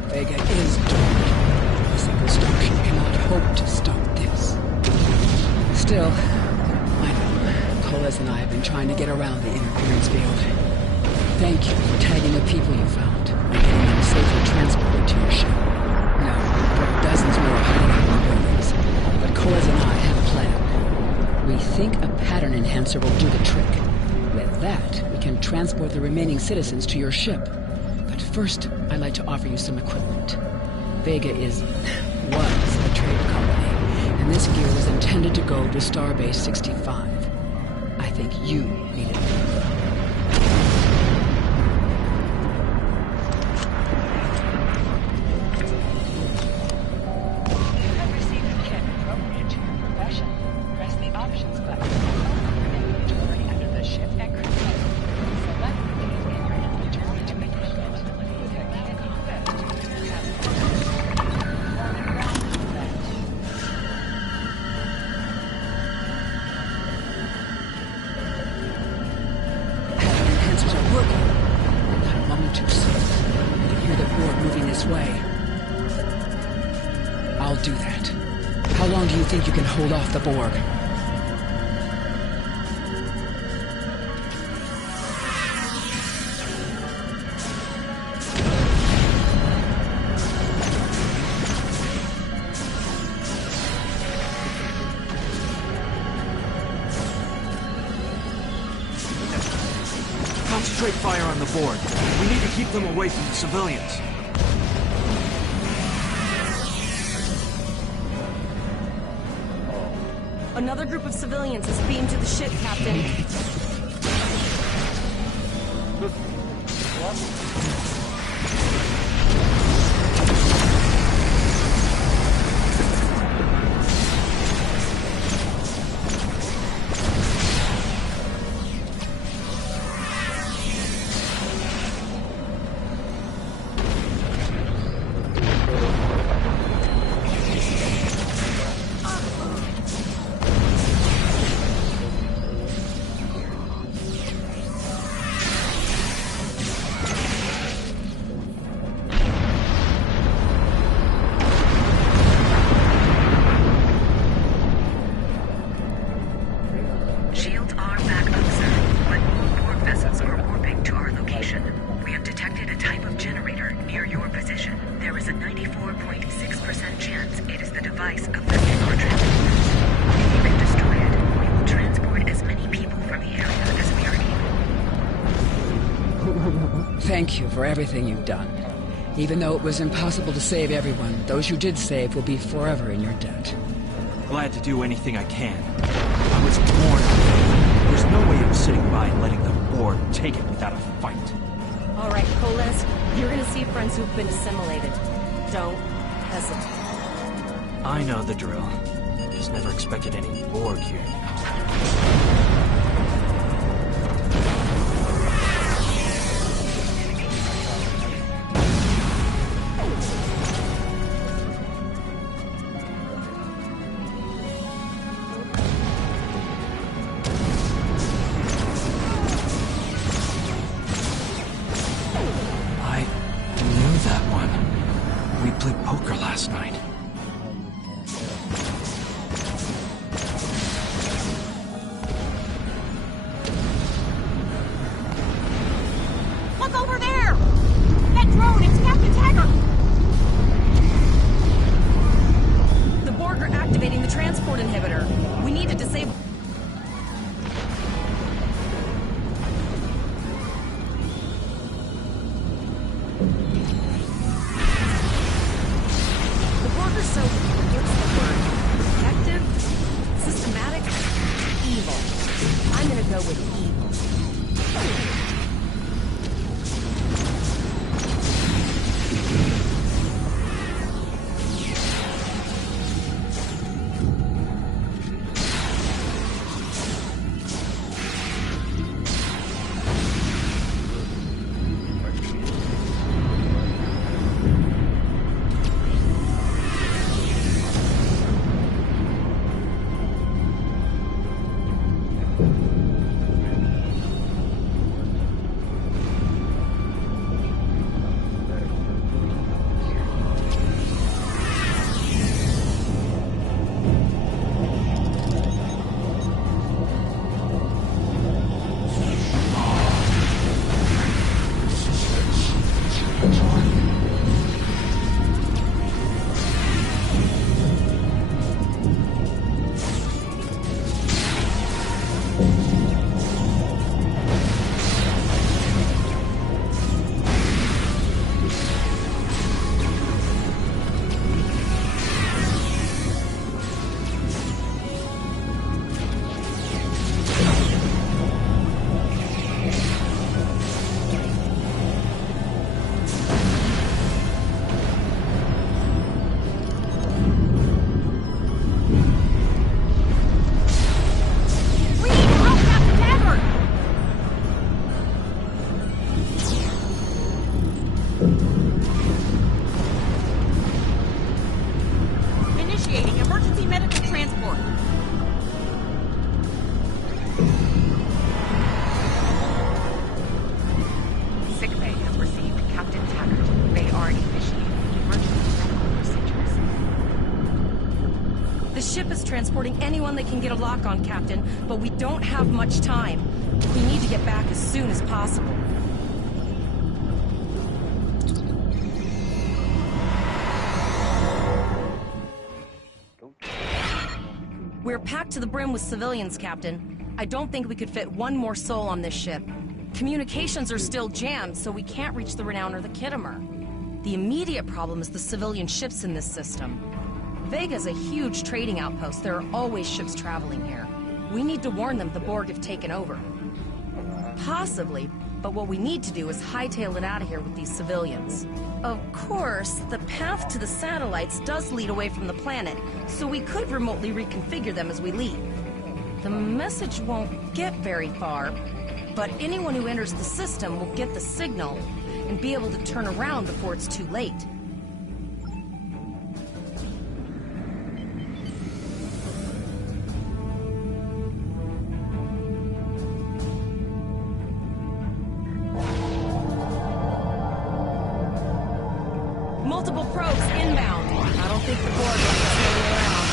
Vega is doomed. A single starship cannot hope to stop this. Still, I know. Colas and I have been trying to get around the interference field. Thank you for tagging the people you found and getting them safely transported to your ship. No, there are dozens more hiding out in the buildings, but Colas and I have a plan. We think a pattern enhancer will do the trick. With that, we can transport the remaining citizens to your ship. But first, I'd like to offer you some equipment. Vega was a trade colony, and this gear was intended to go to Starbase 65. I think you need it. Hold off the Borg. Concentrate fire on the Borg. We need to keep them away from the civilians. Another group of civilians is beamed to the ship, Captain. Thank you for everything you've done. Even though it was impossible to save everyone, those you did save will be forever in your debt. Glad to do anything I can. I was born. There's no way of sitting by and letting the Borg take it without a fight. All right, Colas, you're gonna see friends who've been assimilated. Don't hesitate. I know the drill. Just never expected any Borg here. ship is transporting anyone they can get a lock on, Captain, but we don't have much time. We need to get back as soon as possible. We're packed to the brim with civilians, Captain. I don't think we could fit one more soul on this ship. Communications are still jammed, so we can't reach the Renown or the Kittimer. The immediate problem is the civilian ships in this system. Vega's a huge trading outpost. There are always ships traveling here. We need to warn them the Borg have taken over. Possibly, but what we need to do is hightail it out of here with these civilians. Of course, the path to the satellites does lead away from the planet, so we could remotely reconfigure them as we leave. The message won't get very far, but anyone who enters the system will get the signal and be able to turn around before it's too late. Multiple probes inbound. I don't think the Borg is staying around.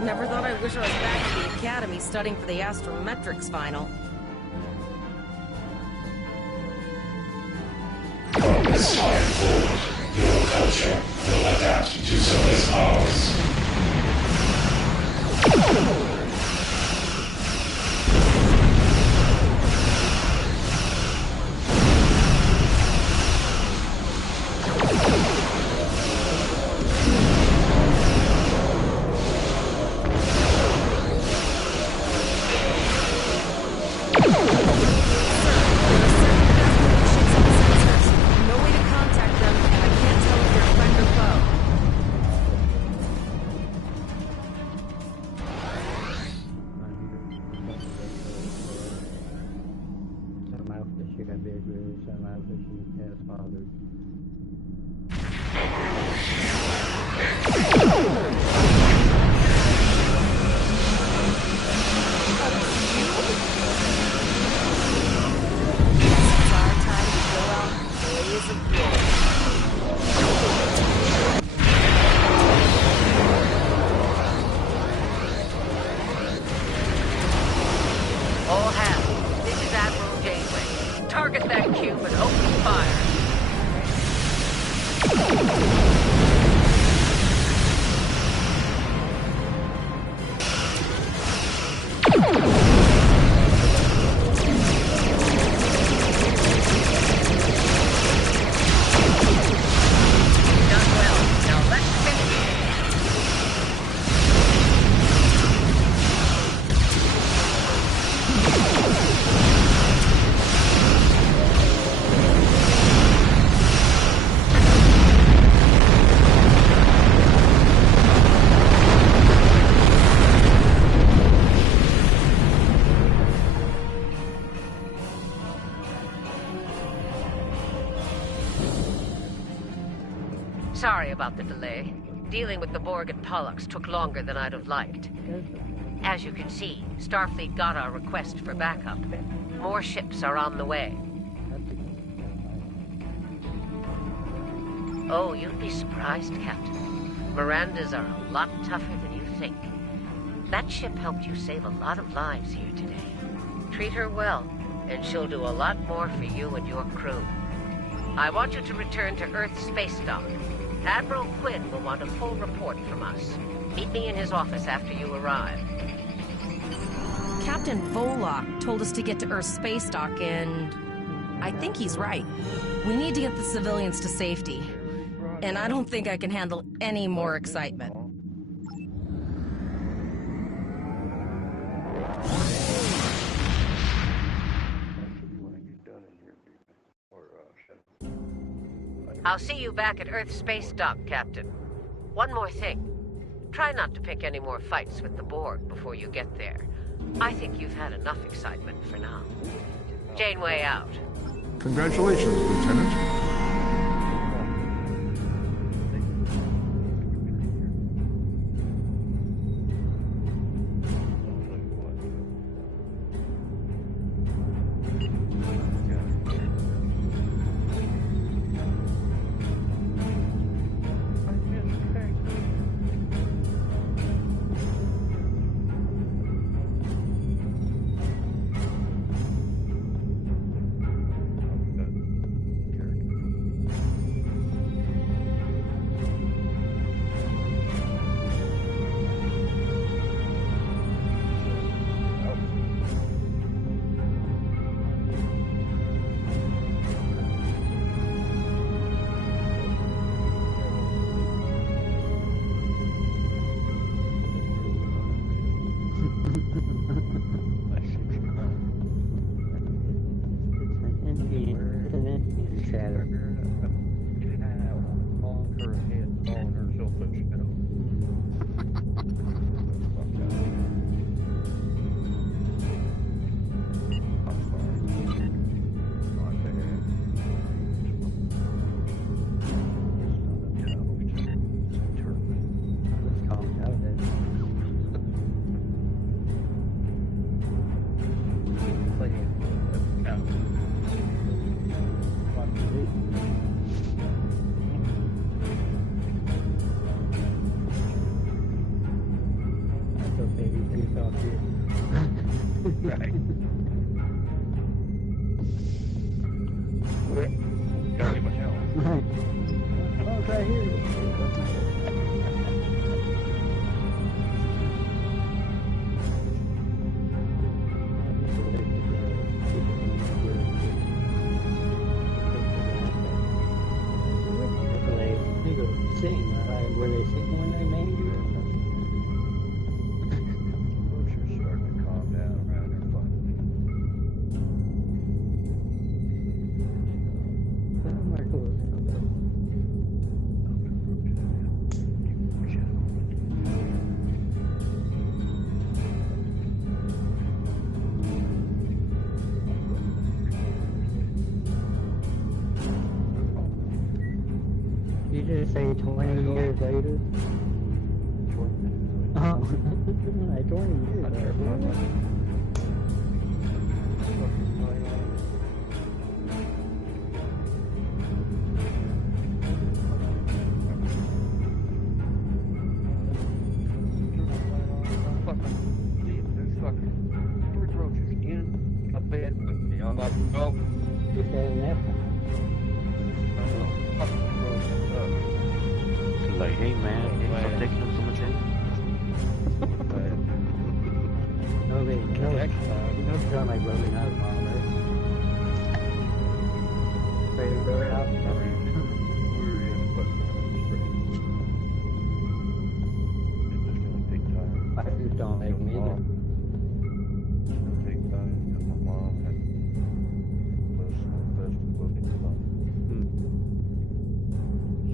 Never thought I wish I was back at the Academy studying for the astrometrics final. From this time forward, your culture will adapt to service ours. All hands, this is Admiral Janeway. Target that cube and open fire. Sorry about the delay. Dealing with the Borg and Pollux took longer than I'd have liked. As you can see, Starfleet got our request for backup. More ships are on the way. Oh, you'd be surprised, Captain. Mirandas are a lot tougher than you think. That ship helped you save a lot of lives here today. Treat her well, and she'll do a lot more for you and your crew. I want you to return to Earth Space Dock. Admiral Quinn will want a full report from us. Meet me in his office after you arrive. Captain Volok told us to get to Earth Space Dock in, I think he's right. We need to get the civilians to safety. And I don't think I can handle any more excitement. I'll see you back at Earth Space Dock, Captain. One more thing. Try not to pick any more fights with the Borg before you get there. I think you've had enough excitement for now. Janeway out. Congratulations, Lieutenant. Right. Gotta get my towel. Right. Oh, it's right here. Sing, were they singing when they named you or something? Roger's starting to calm down around her finally. Oh my God. You just say 20 years later? Oh, like 20 years later. There's fucking George Roger's in a bed with me. I'm like, oh. Just had an apple. Like, hey man, stop taking him so much in. No, they, no, sound like rubbing out of mom, right? Ready to rub it out? Fighters don't make me either. It's gonna take time because my mom had best looking son.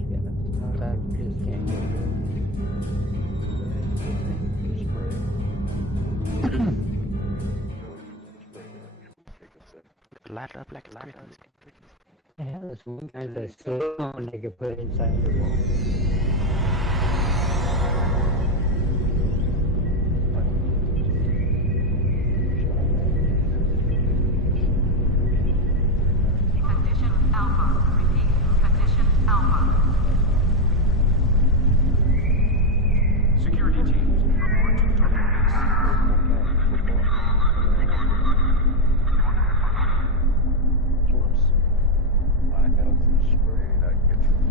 Yeah, sometimes you just can't get it. Light up like a Christmas. Yeah, there's one kind of silicone they could put inside your wall. Condition Alpha. Repeat. Condition Alpha. Security teams, report to target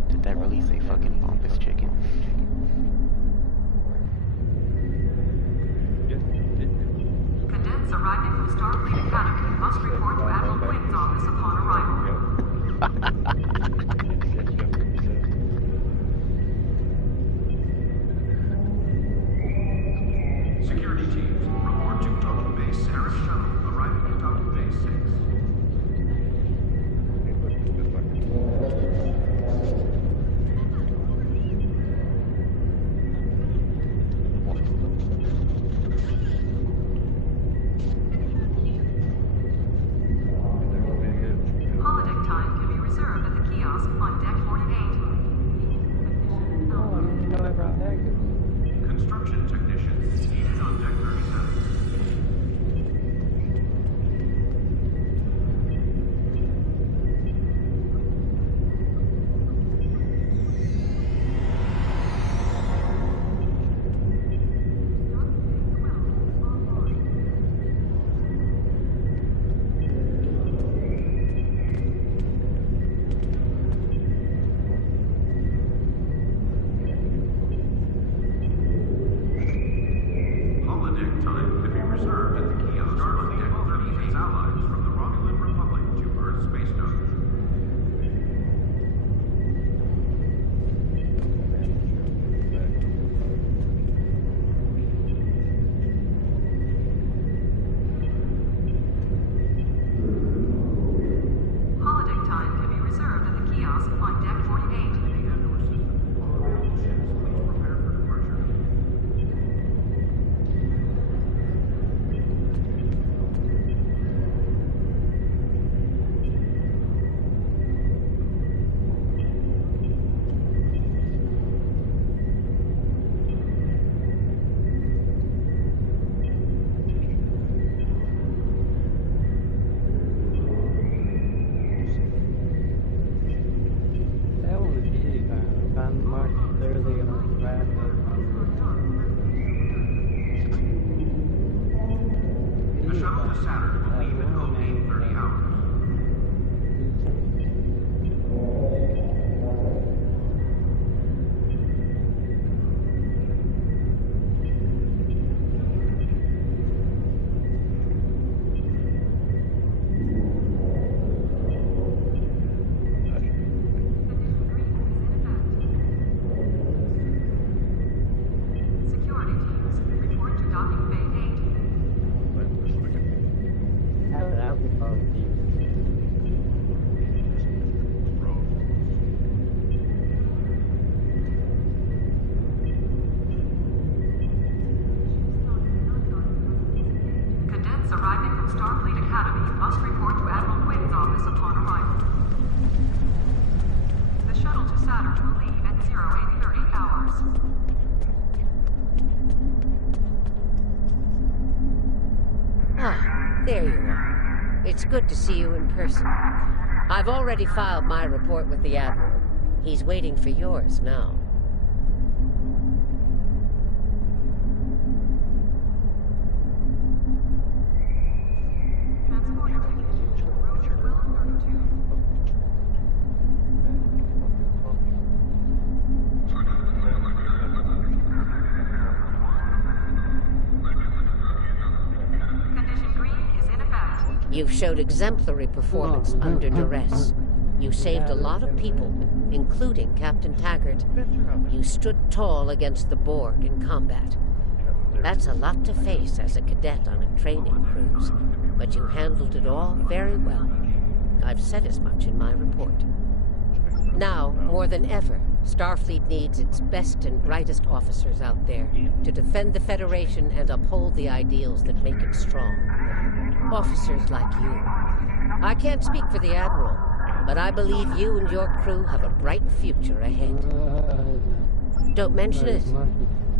Did that really say fucking pompous chicken? Starfleet Academy must report to Admiral Quinn's office upon arrival. Security teams, report to docking base Sarah shuttle, arriving at docking base 6. Holodeck time can be reserved at the kiosk on deck 48. Construction technicians needed on deck 37. Holodeck time could be reserved at the kiosk on deck 38. Allies from the Romulan Republic to Earth Space Node. Holodeck time can be reserved at the kiosk on deck 48. That one was easy, kind of marked clearly on the map. The shuttle to Saturn will leave in only 30 hours. Security teams, report to docking bay 8. That would probably be. Cadets arriving from Starfleet Academy must report to Admiral Quinn's office upon arrival. The shuttle to Saturn will leave at 0830 hours. Ah, there you are. It's good to see you in person. I've already filed my report with the Admiral. He's waiting for yours now. Transporter technician, Roger Will 32. Condition green is in effect. You've showed exemplary performance under duress. You saved a lot of people, including Captain Taggart. You stood tall against the Borg in combat. That's a lot to face as a cadet on a training cruise, but you handled it all very well. I've said as much in my report. Now, more than ever, Starfleet needs its best and brightest officers out there to defend the Federation and uphold the ideals that make it strong. Officers like you. I can't speak for the Admiral, but I believe you and your crew have a bright future ahead. Don't mention it.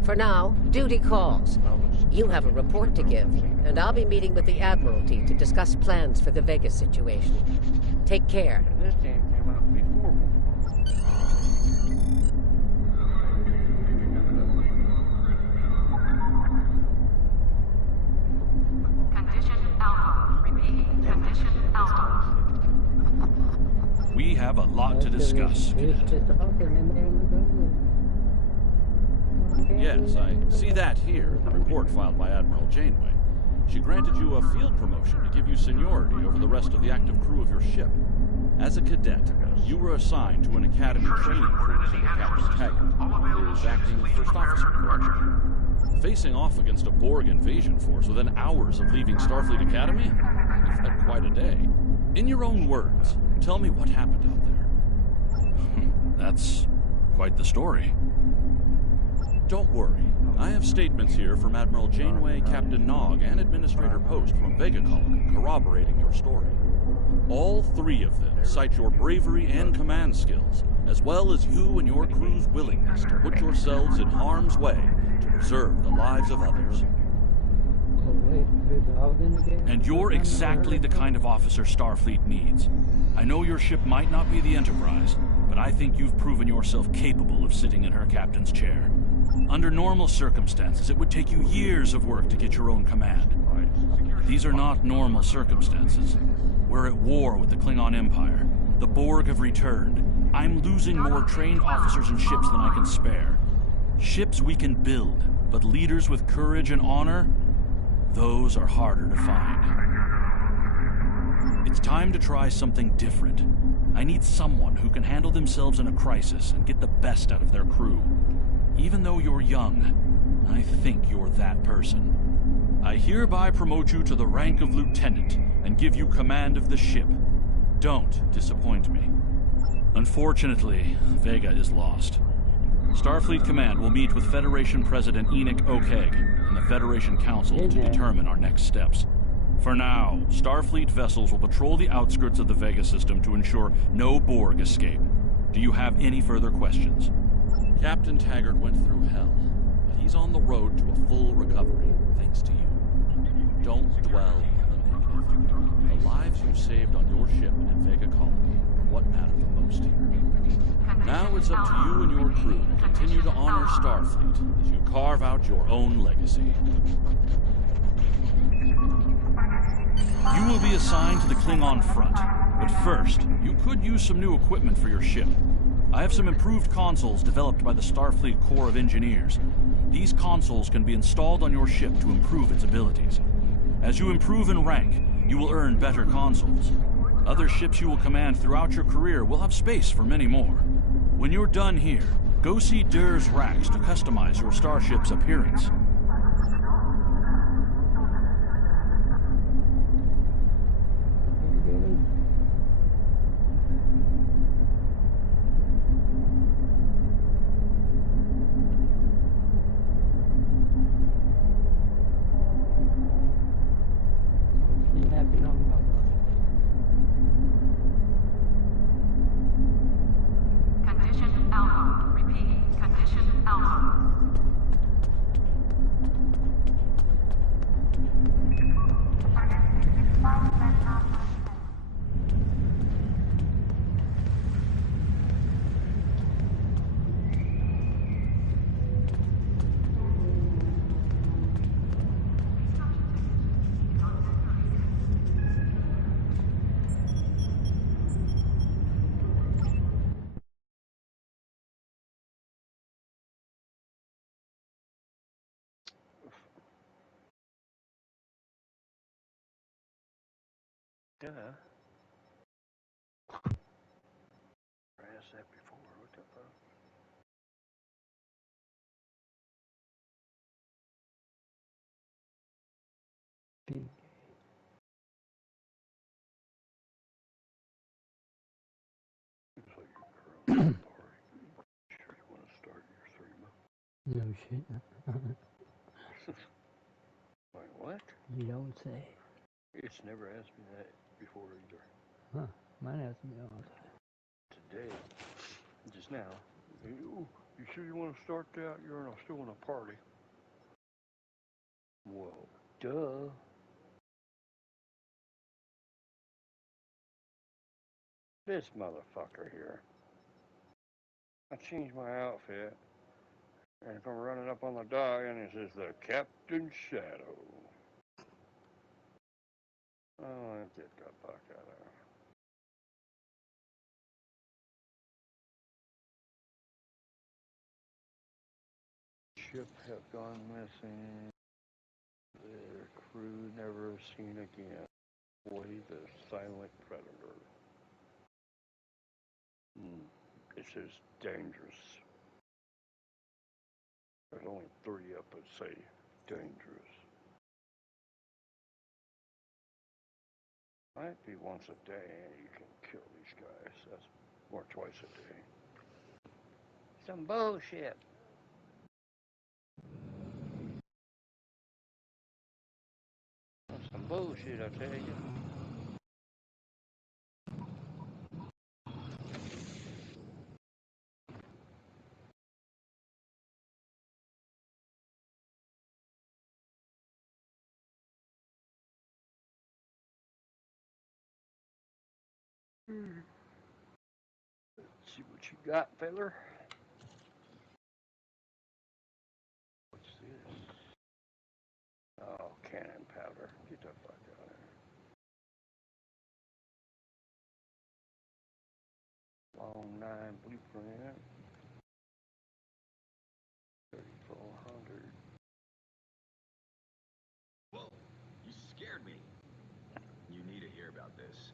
For now, duty calls. You have a report to give, and I'll be meeting with the Admiralty to discuss plans for the Vega situation. Take care. This game came out before. Condition Alpha. Repeat. Condition Alpha. We have a lot to discuss. Yes, I see that here in the report filed by Admiral Janeway. She granted you a field promotion to give you seniority over the rest of the active crew of your ship. As a cadet, you were assigned to an academy training cruise under Captain Taggart, who is acting first officer, correct? Facing off against a Borg invasion force within hours of leaving Starfleet Academy? You've had quite a day. In your own words, tell me what happened out there. That's quite the story. Don't worry. I have statements here from Admiral Janeway, Captain Nog, and Administrator Post from Vega Colony corroborating your story. All three of them cite your bravery and command skills, as well as you and your crew's willingness to put yourselves in harm's way to preserve the lives of others. And you're exactly the kind of officer Starfleet needs. I know your ship might not be the Enterprise, but I think you've proven yourself capable of sitting in her captain's chair. Under normal circumstances, it would take you years of work to get your own command. These are not normal circumstances. We're at war with the Klingon Empire. The Borg have returned. I'm losing more trained officers and ships than I can spare. Ships we can build, but leaders with courage and honor, those are harder to find. It's time to try something different. I need someone who can handle themselves in a crisis and get the best out of their crew. Even though you're young, I think you're that person. I hereby promote you to the rank of lieutenant and give you command of the ship. Don't disappoint me. Unfortunately, Vega is lost. Starfleet Command will meet with Federation President Enoch Okeg and the Federation Council to determine our next steps. For now, Starfleet vessels will patrol the outskirts of the Vega system to ensure no Borg escape. Do you have any further questions? Captain Taggart went through hell, but he's on the road to a full recovery, thanks to you. Don't dwell on the negative. The lives you saved on your ship and in Vega Colony are what matter the most here. Now it's up to you and your crew to continue to honor Starfleet as you carve out your own legacy. You will be assigned to the Klingon front, but first, you could use some new equipment for your ship. I have some improved consoles developed by the Starfleet Corps of Engineers. These consoles can be installed on your ship to improve its abilities. As you improve in rank, you will earn better consoles. Other ships you will command throughout your career will have space for many more. When you're done here, go see Dur's racks to customize your starship's appearance. Duh. I asked that before. What the fuck? Seems like you're currently sure you want to start your 3 months. No shit. Like what? You don't say. It's never asked me that before either. Huh. Mine asked me all the time. Today, just now. You sure you want to start that? You're still in a party. Well, duh. This motherfucker here. I changed my outfit. And if I'm running up on the dock and it says the Captain Shadow. Oh, get the fuck out of here. Ship have gone missing. Their crew never seen again. Boy, the silent predator. This is dangerous. There's only 3 up that say dangerous. Might be once a day you can kill these guys. That's or twice a day. Some bullshit. That's some bullshit, I tell you. Let's see what you got, feller. What's this? Oh, cannon powder. Get the fuck out of here. Long 9 blueprint. 3400. Whoa, you scared me. You need to hear about this.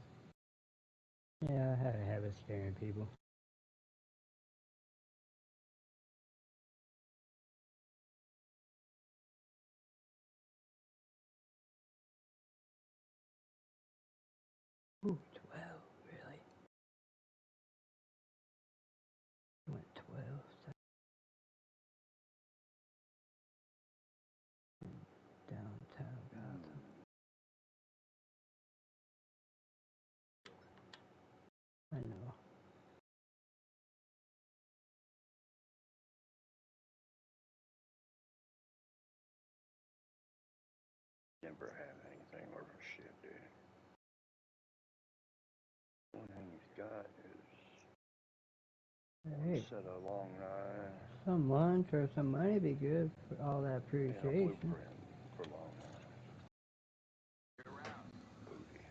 Yeah, I had a habit of scaring people. Ooh, 12, really? Went 12. Downtown Gotham. I know. Never had anything worth a shit, dude. One thing he's got is Hey, set a long 9. some lunch or some money would be good for all that And a appreciation. blueprint for long 9. Get around. Booty.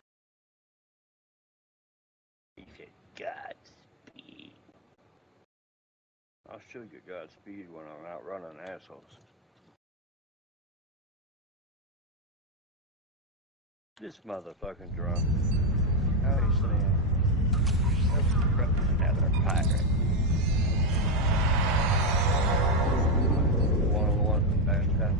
He said Godspeed. I'll show you Godspeed when I'm out running assholes. This motherfucking drunk. How are you saying? Another pirate. One back up.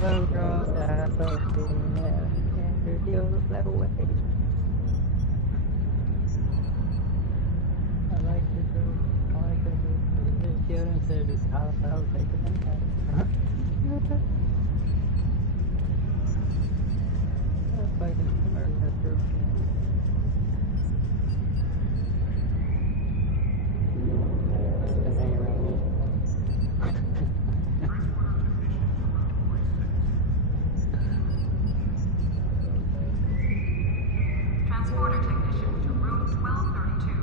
girl, that's okay, yeah. Can't feel that way. I like the girl. I like the girl. The children said his house, I'll take it in that. That's fucking smart, that's true. Transporter technician to room 1232.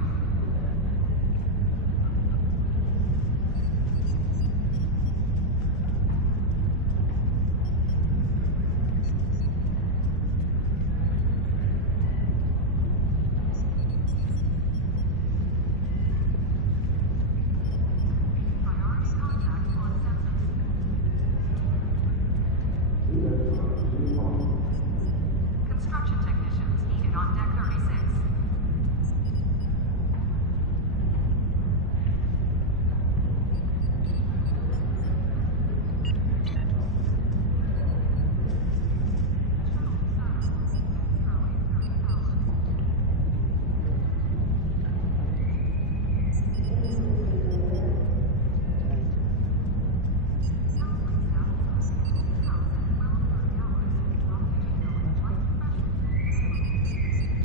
Construction technicians needed on deck 36.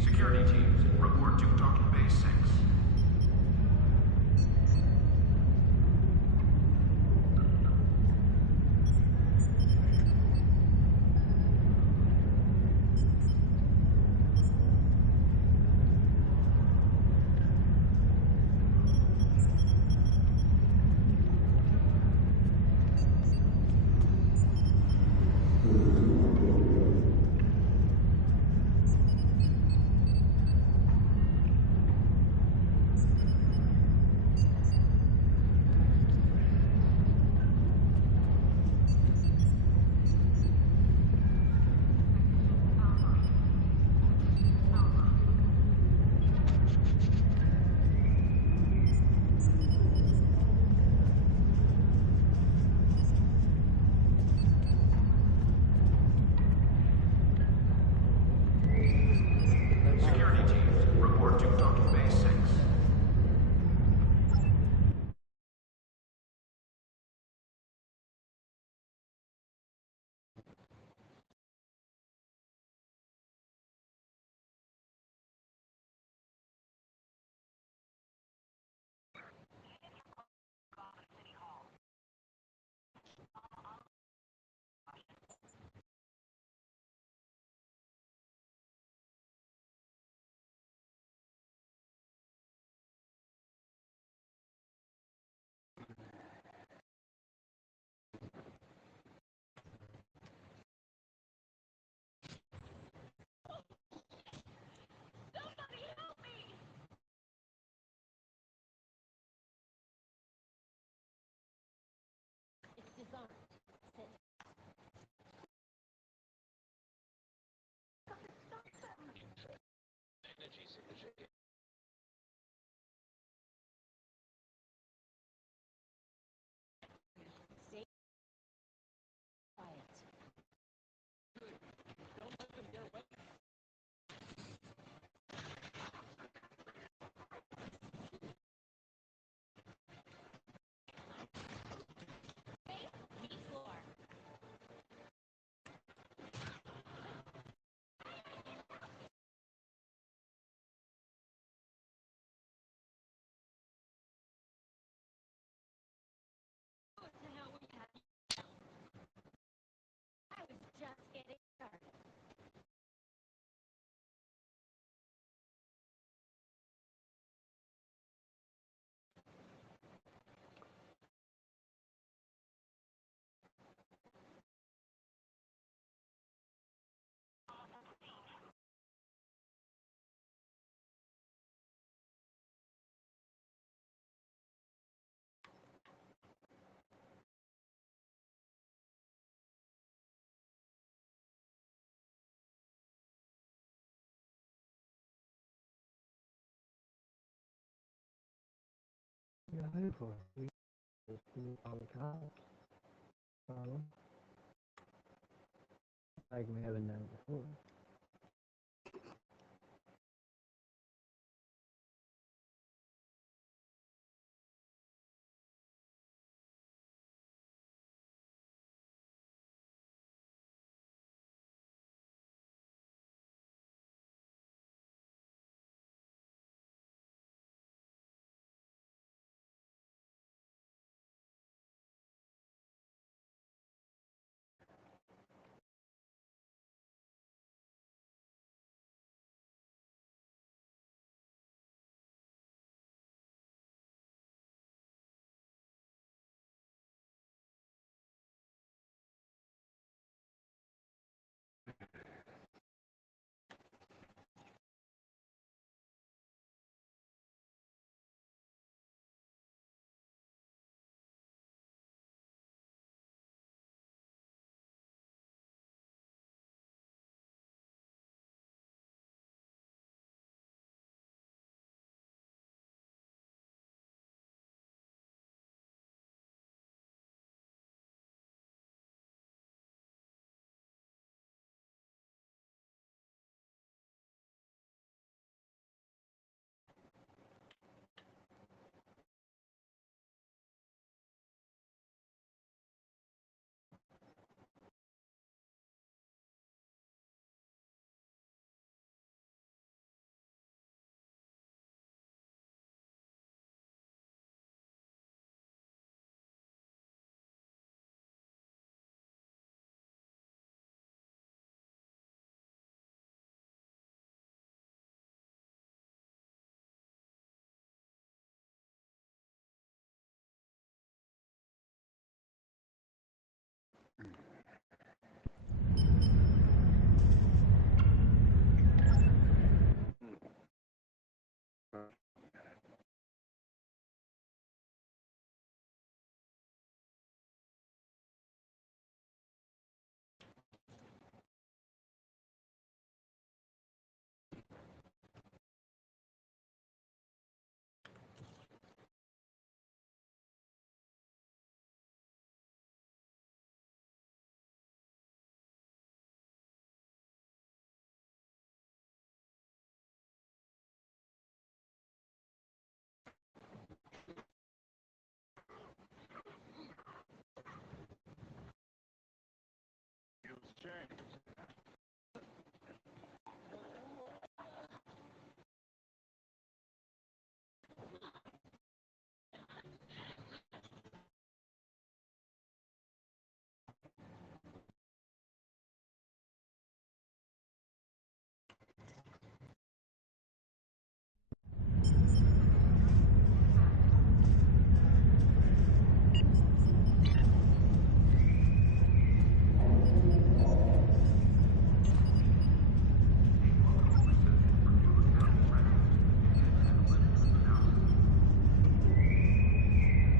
Security teams, report to docking bay 6. Security teams, report to docking bay 6. Yeah, for all the cops. like we haven't done before.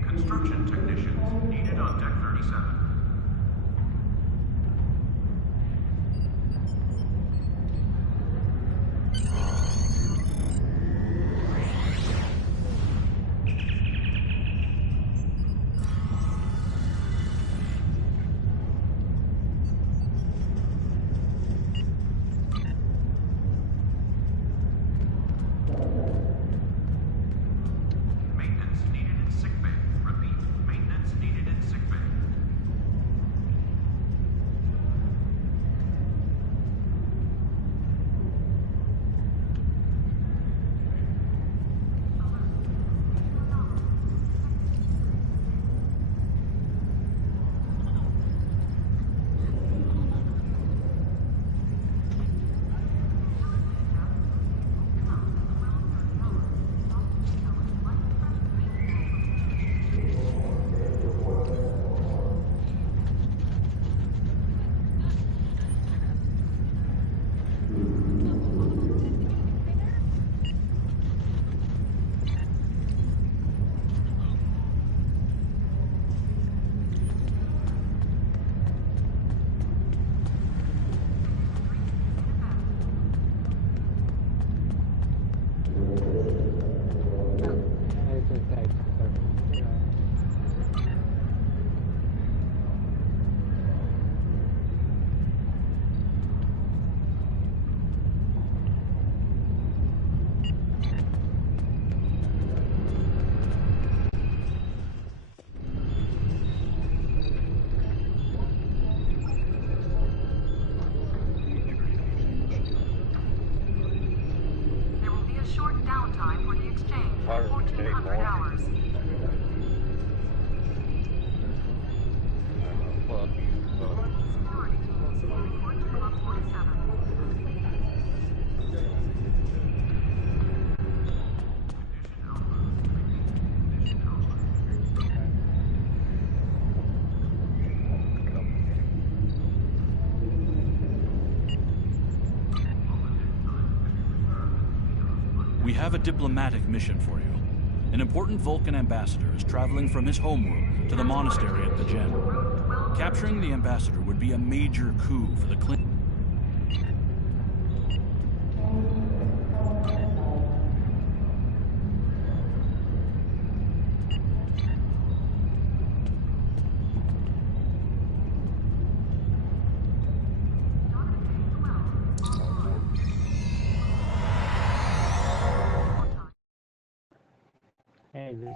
Construction technicians needed on Deck 37. Maintenance needed in sickbay. Repeat, maintenance needed in sickbay. time for the exchange, 1400 hours. Security teams report to Club 47. We have a diplomatic mission for you. An important Vulcan ambassador is traveling from his homeworld to the monastery at the Gem. Capturing the ambassador would be a major coup for the Clintons.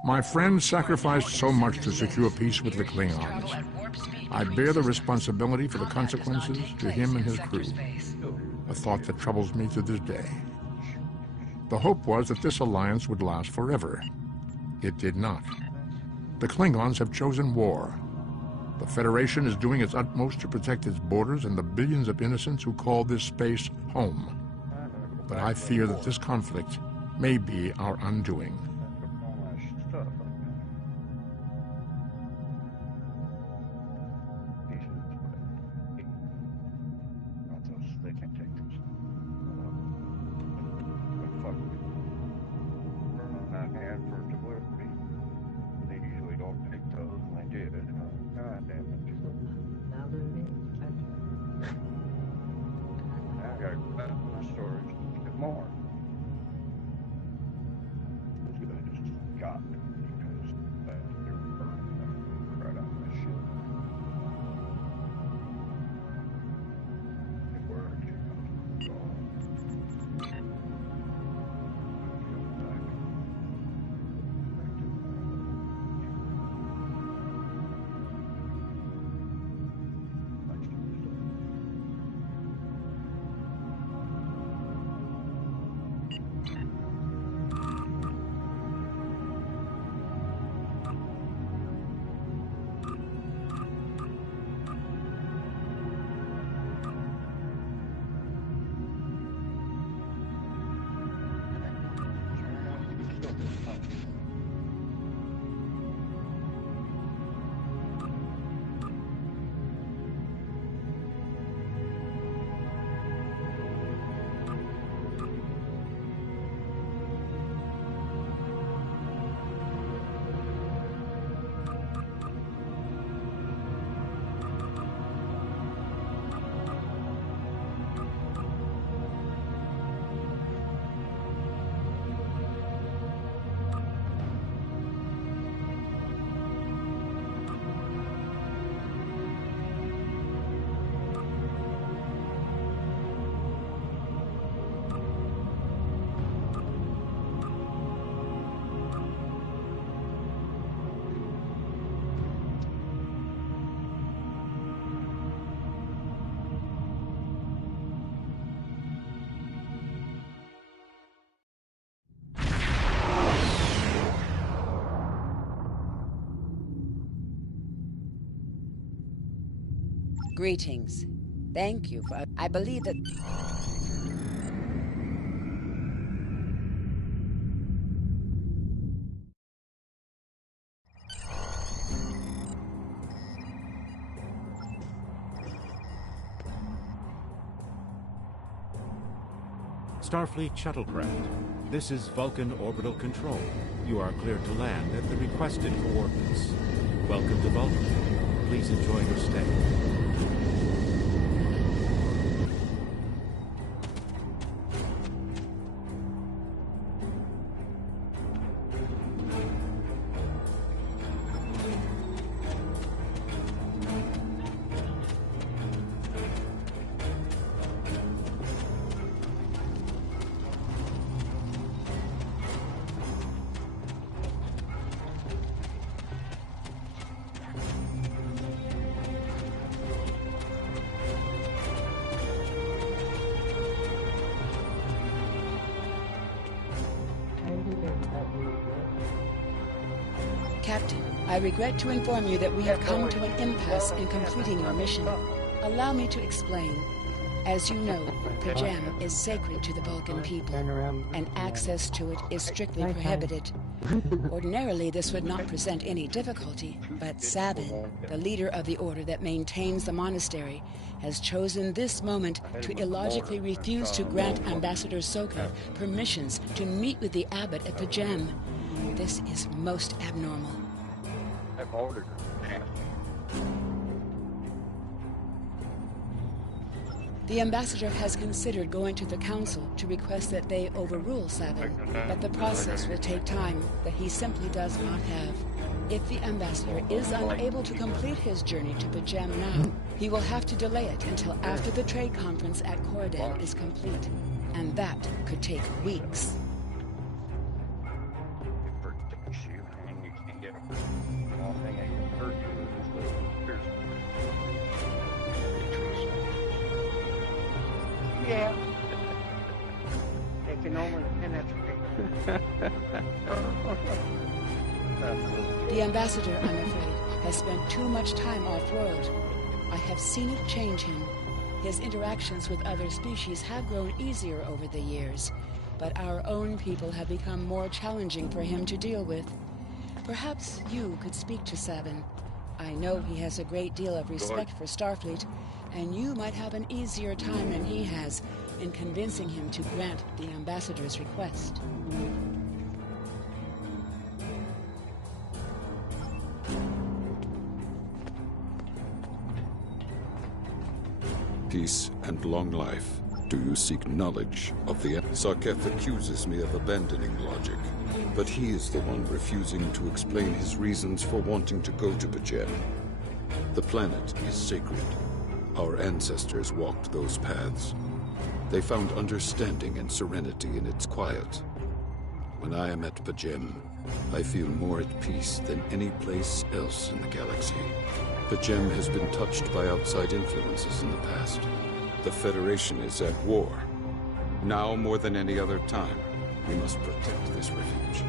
My friend sacrificed so much to secure peace with the Klingons. I bear the responsibility for the consequences to him and his crew, a thought that troubles me to this day. The hope was that this alliance would last forever. It did not. The Klingons have chosen war. The Federation is doing its utmost to protect its borders and the billions of innocents who call this space home. But I fear that this conflict may be our undoing. Greetings. Thank you for... I believe that... Starfleet shuttlecraft. This is Vulcan Orbital Control. You are cleared to land at the requested coordinates. Welcome to Vulcan. Please enjoy your stay. Captain, I regret to inform you that we have come to an impasse in completing your mission. Allow me to explain. As you know, the gem is sacred to the Vulcan people, and access to it is strictly prohibited. Ordinarily, this would not present any difficulty, but Sabin, the leader of the order that maintains the monastery, has chosen this moment to illogically refuse to grant Ambassador Soka permissions to meet with the abbot at the gem. This is most abnormal. I've ordered her. The ambassador has considered going to the council to request that they overrule Sabin, but the process will take time that he simply does not have. If the ambassador is unable to complete his journey to the gem now, he will have to delay it until after the trade conference at Coridan is complete, and that could take weeks. Yeah. They can only penetrate. The ambassador, I'm afraid, has spent too much time off-world. I have seen it change him. His interactions with other species have grown easier over the years, but our own people have become more challenging for him to deal with. Perhaps you could speak to Sabin. I know he has a great deal of respect for Starfleet, and you might have an easier time than he has in convincing him to grant the ambassador's request. Peace and long life. Do you seek knowledge of the... Sarketh accuses me of abandoning logic, but he is the one refusing to explain his reasons for wanting to go to P'Jem. The planet is sacred. Our ancestors walked those paths. They found understanding and serenity in its quiet. When I am at P'Jem, I feel more at peace than any place else in the galaxy. P'Jem has been touched by outside influences in the past. The Federation is at war. Now more than any other time, we must protect this refuge.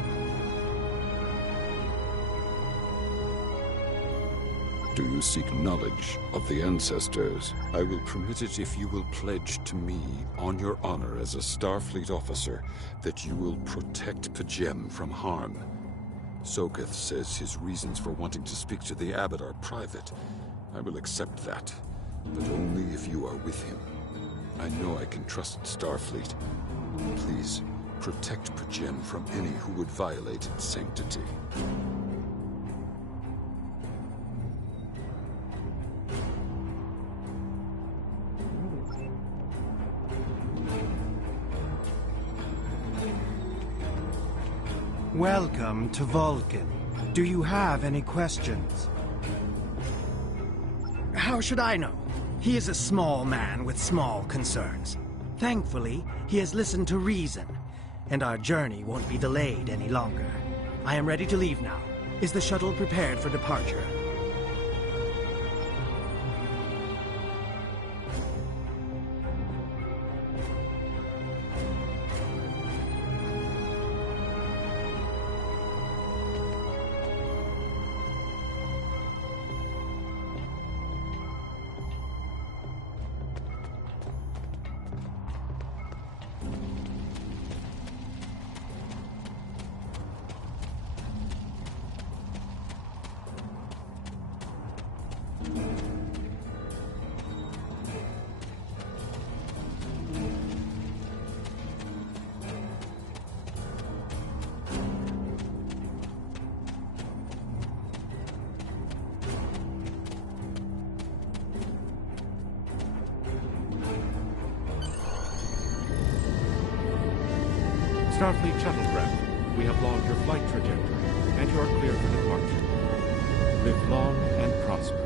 Do you seek knowledge of the ancestors? I will permit it if you will pledge to me, on your honor as a Starfleet officer, that you will protect P'Jem from harm. Soketh says his reasons for wanting to speak to the abbot are private. I will accept that, but only if you are with him. I know I can trust Starfleet. Please, protect P'Jem from any who would violate its sanctity. Welcome to Vulcan. Do you have any questions? How should I know? He is a small man with small concerns. Thankfully, he has listened to reason, and our journey won't be delayed any longer. I am ready to leave now. Is the shuttle prepared for departure? Starfleet shuttlecraft, we have logged your flight trajectory, and you are clear for departure. Live long and prosper.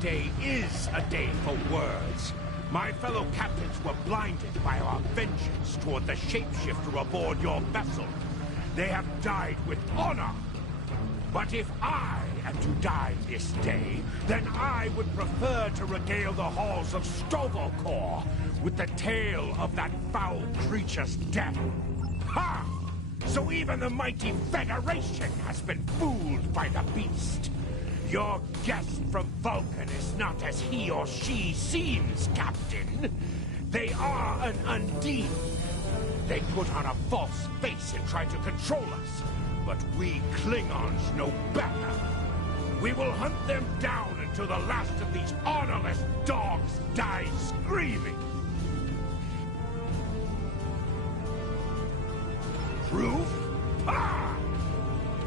day is a day for words. My fellow captains were blinded by our vengeance toward the shapeshifter aboard your vessel. They have died with honor. But if I am to die this day, then I would prefer to regale the halls of Stovelcore with the tale of that foul creature's death. Ha! So even the mighty Federation has been fooled by the beast. Your guest from Vulcan is not as he or she seems, Captain. They are an Undine. They put on a false face and try to control us. But we Klingons know better. We will hunt them down until the last of these honorless dogs die screaming. Proof? Ah!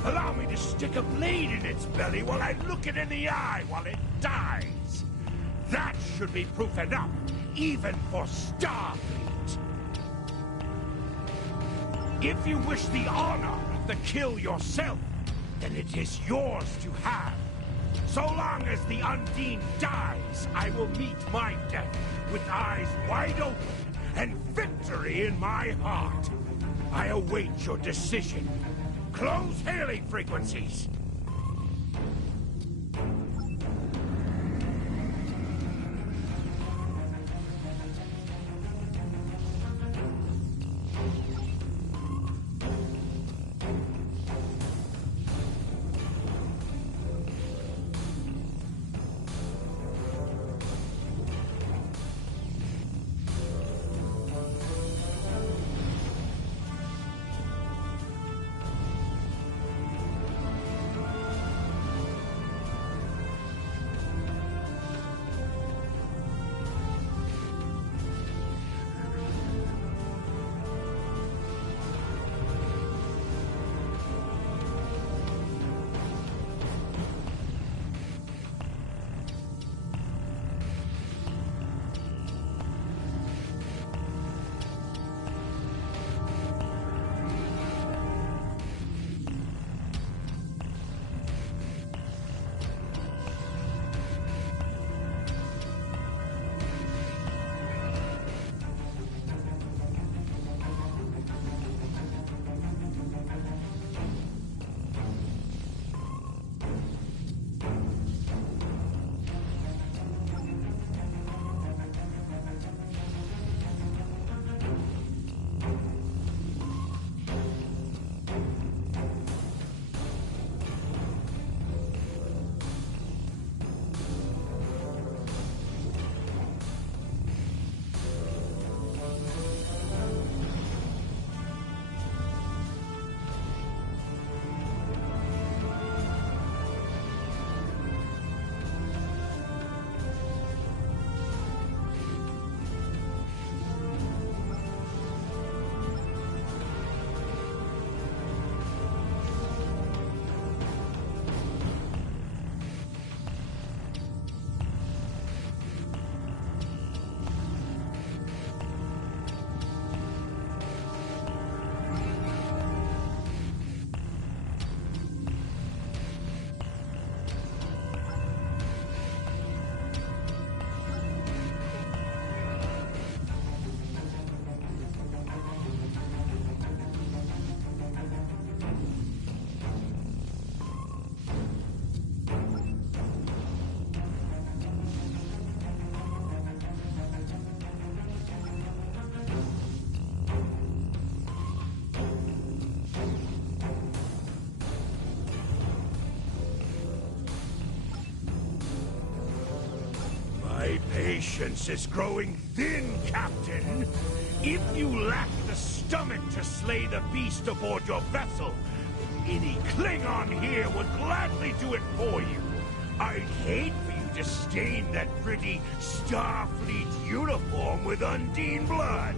Allow me to stick a blade in its belly while I look it in the eye while it dies. That should be proof enough, even for Starfleet. If you wish the honor of the kill yourself, then it is yours to have. So long as the Undine dies, I will meet my death with eyes wide open and victory in my heart. I await your decision. Close hailing frequencies. Patience is growing thin, Captain. If you lack the stomach to slay the beast aboard your vessel, then any Klingon here would gladly do it for you. I'd hate for you to stain that pretty Starfleet uniform with Undine blood.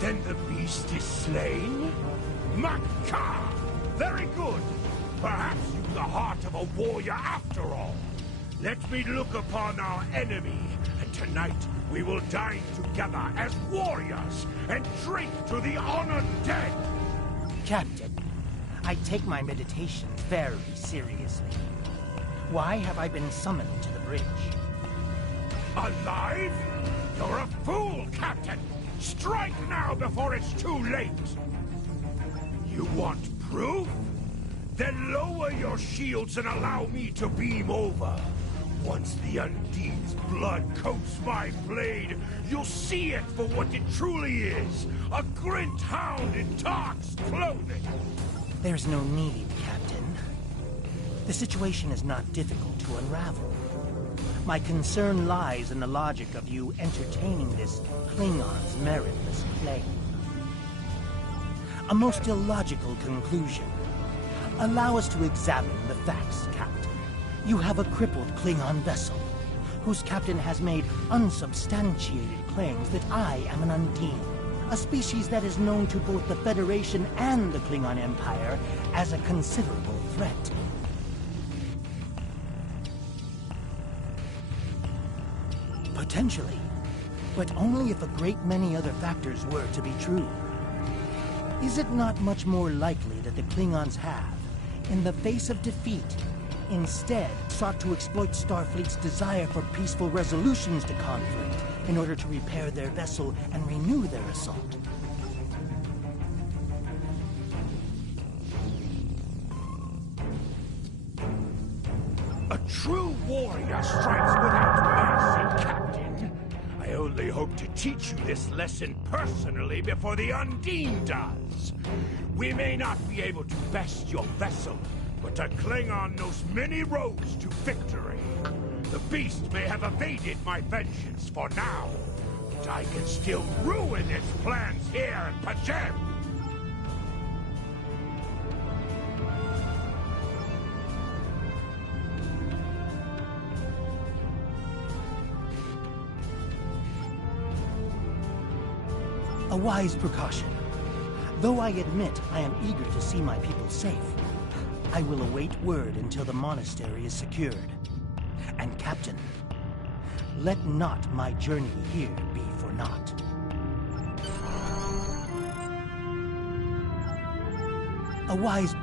Then the beast is slain? Macabre! Very good. Perhaps you've the heart of a warrior after all. Let me look upon our enemy, and tonight we will dine together as warriors and drink to the honored dead. Captain, I take my meditations very seriously. Why have I been summoned to the bridge? Alive? You're a fool, Captain! Strike now before it's too late! You want proof? Then lower your shields and allow me to beam over. Once the Undean's blood coats my blade, you'll see it for what it truly is. A Grint hound in Tark's clothing. There's no need, Captain. The situation is not difficult to unravel. My concern lies in the logic of you entertaining this Klingon's meritless claim. A most illogical conclusion. Allow us to examine the facts, Captain. You have a crippled Klingon vessel, whose captain has made unsubstantiated claims that I am an Undine, a species that is known to both the Federation and the Klingon Empire as a considerable threat. Potentially, but only if a great many other factors were to be true. Is it not much more likely that the Klingons have, in the face of defeat, instead sought to exploit Starfleet's desire for peaceful resolutions to conflict in order to repair their vessel and renew their assault? A true warrior strikes without mercy, Captain. I only hope to teach you this lesson personally before the Undine does. We may not be able to best your vessel, but a Klingon knows many roads to victory. The beast may have evaded my vengeance for now, but I can still ruin its plans here in Pajem. A wise precaution. Though I admit I am eager to see my people safe, I will await word until the monastery is secured. And Captain, let not my journey here be for naught. A wise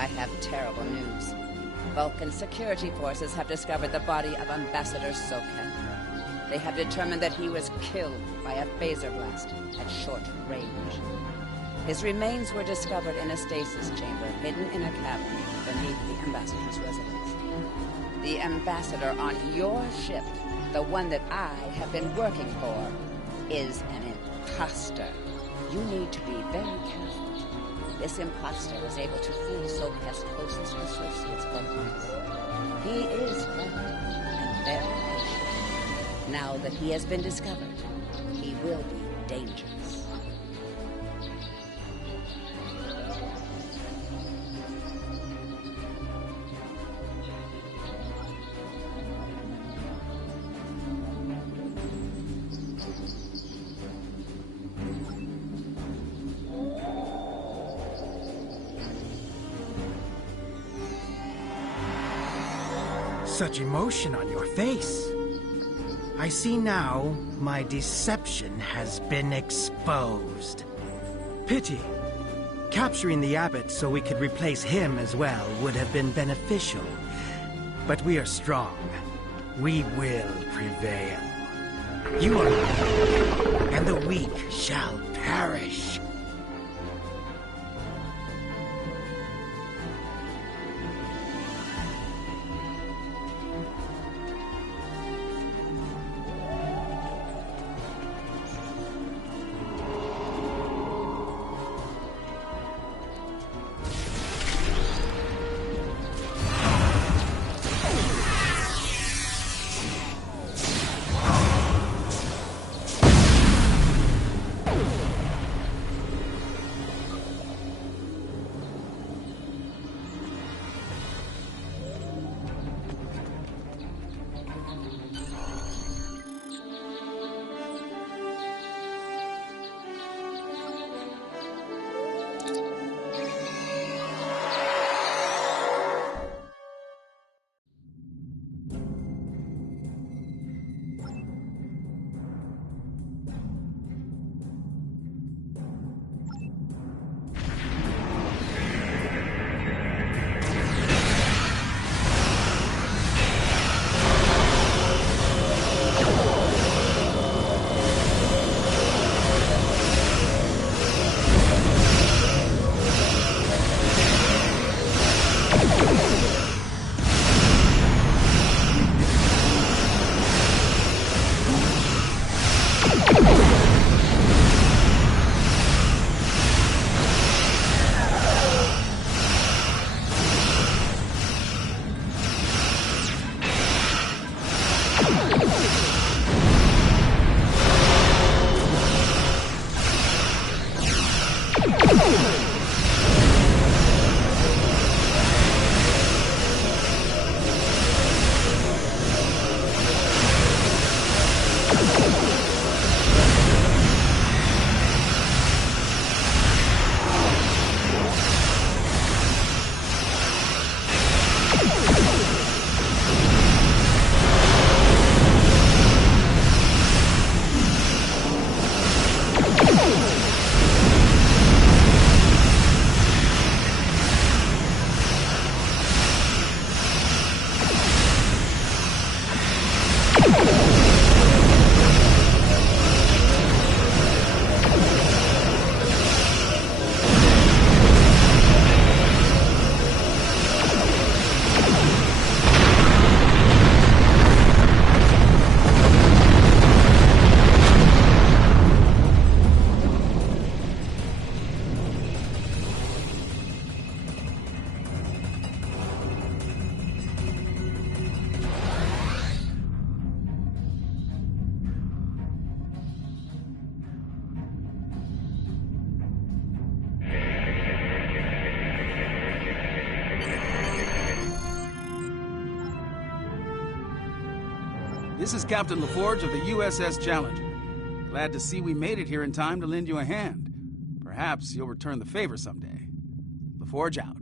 I have terrible news. Vulcan security forces have discovered the body of Ambassador Soket. They have determined that he was killed by a phaser blast at short range. His remains were discovered in a stasis chamber hidden in a cabin beneath the Ambassador's residence. The Ambassador on your ship, the one that I have been working for, is an imposter. You need to be very careful. This imposter was able to fool Soket's closest associates for months. He is clever and very patient. Now that he has been discovered, he will be dangerous. Such emotion on your face. I see now my deception has been exposed. Pity. Capturing the abbot so we could replace him as well would have been beneficial. But we are strong. We will prevail. You are weak, and the weak shall perish. This is Captain LaForge of the USS Challenger. Glad to see we made it here in time to lend you a hand. Perhaps you'll return the favor someday. LaForge out.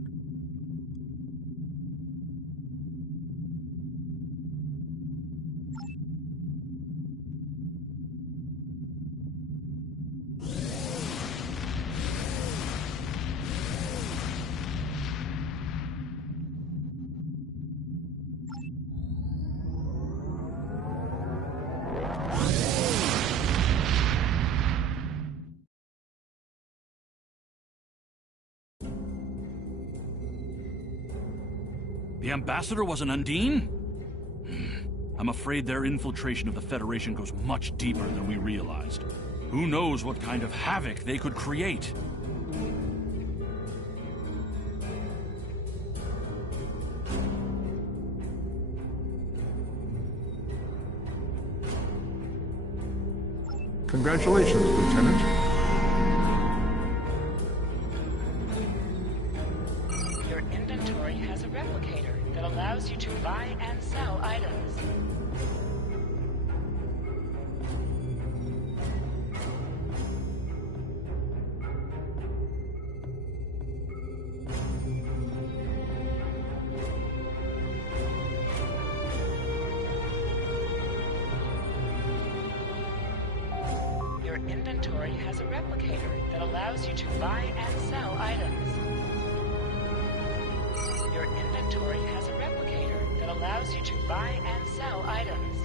The ambassador was an Undine? I'm afraid their infiltration of the Federation goes much deeper than we realized. Who knows what kind of havoc they could create? Congratulations, Lieutenant. Your inventory has a replicator that allows you to buy and sell items. Your inventory has a replicator that allows you to buy and sell items. Your inventory has a replicator that allows you to buy and sell items.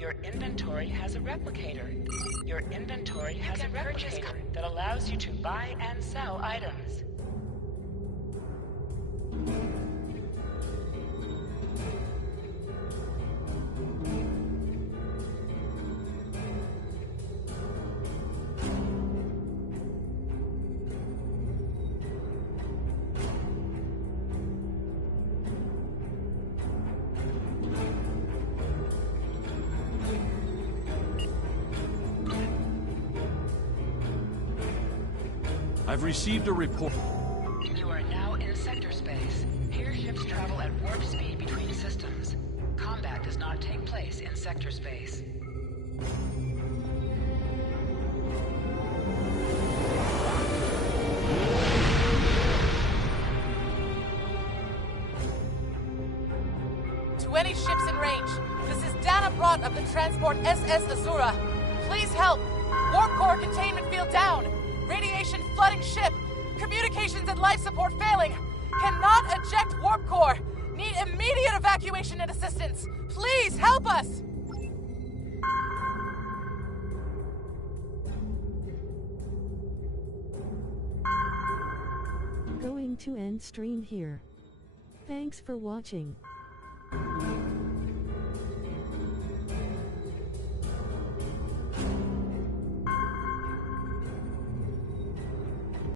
Your inventory has a replicator. Your inventory has a replicator that allows you to buy and sell items. I've received a report. You are now in sector space. Here ships travel at warp speed between systems. Combat does not take place in sector space. To any ships in range, this is Dana Brott of the transport SS Azura. Please help. Warp core containment field down. Radiation flooding ship. Communications and life support failing. Cannot eject warp core. Need immediate evacuation and assistance. Please help us. Going to end stream here. Thanks for watching.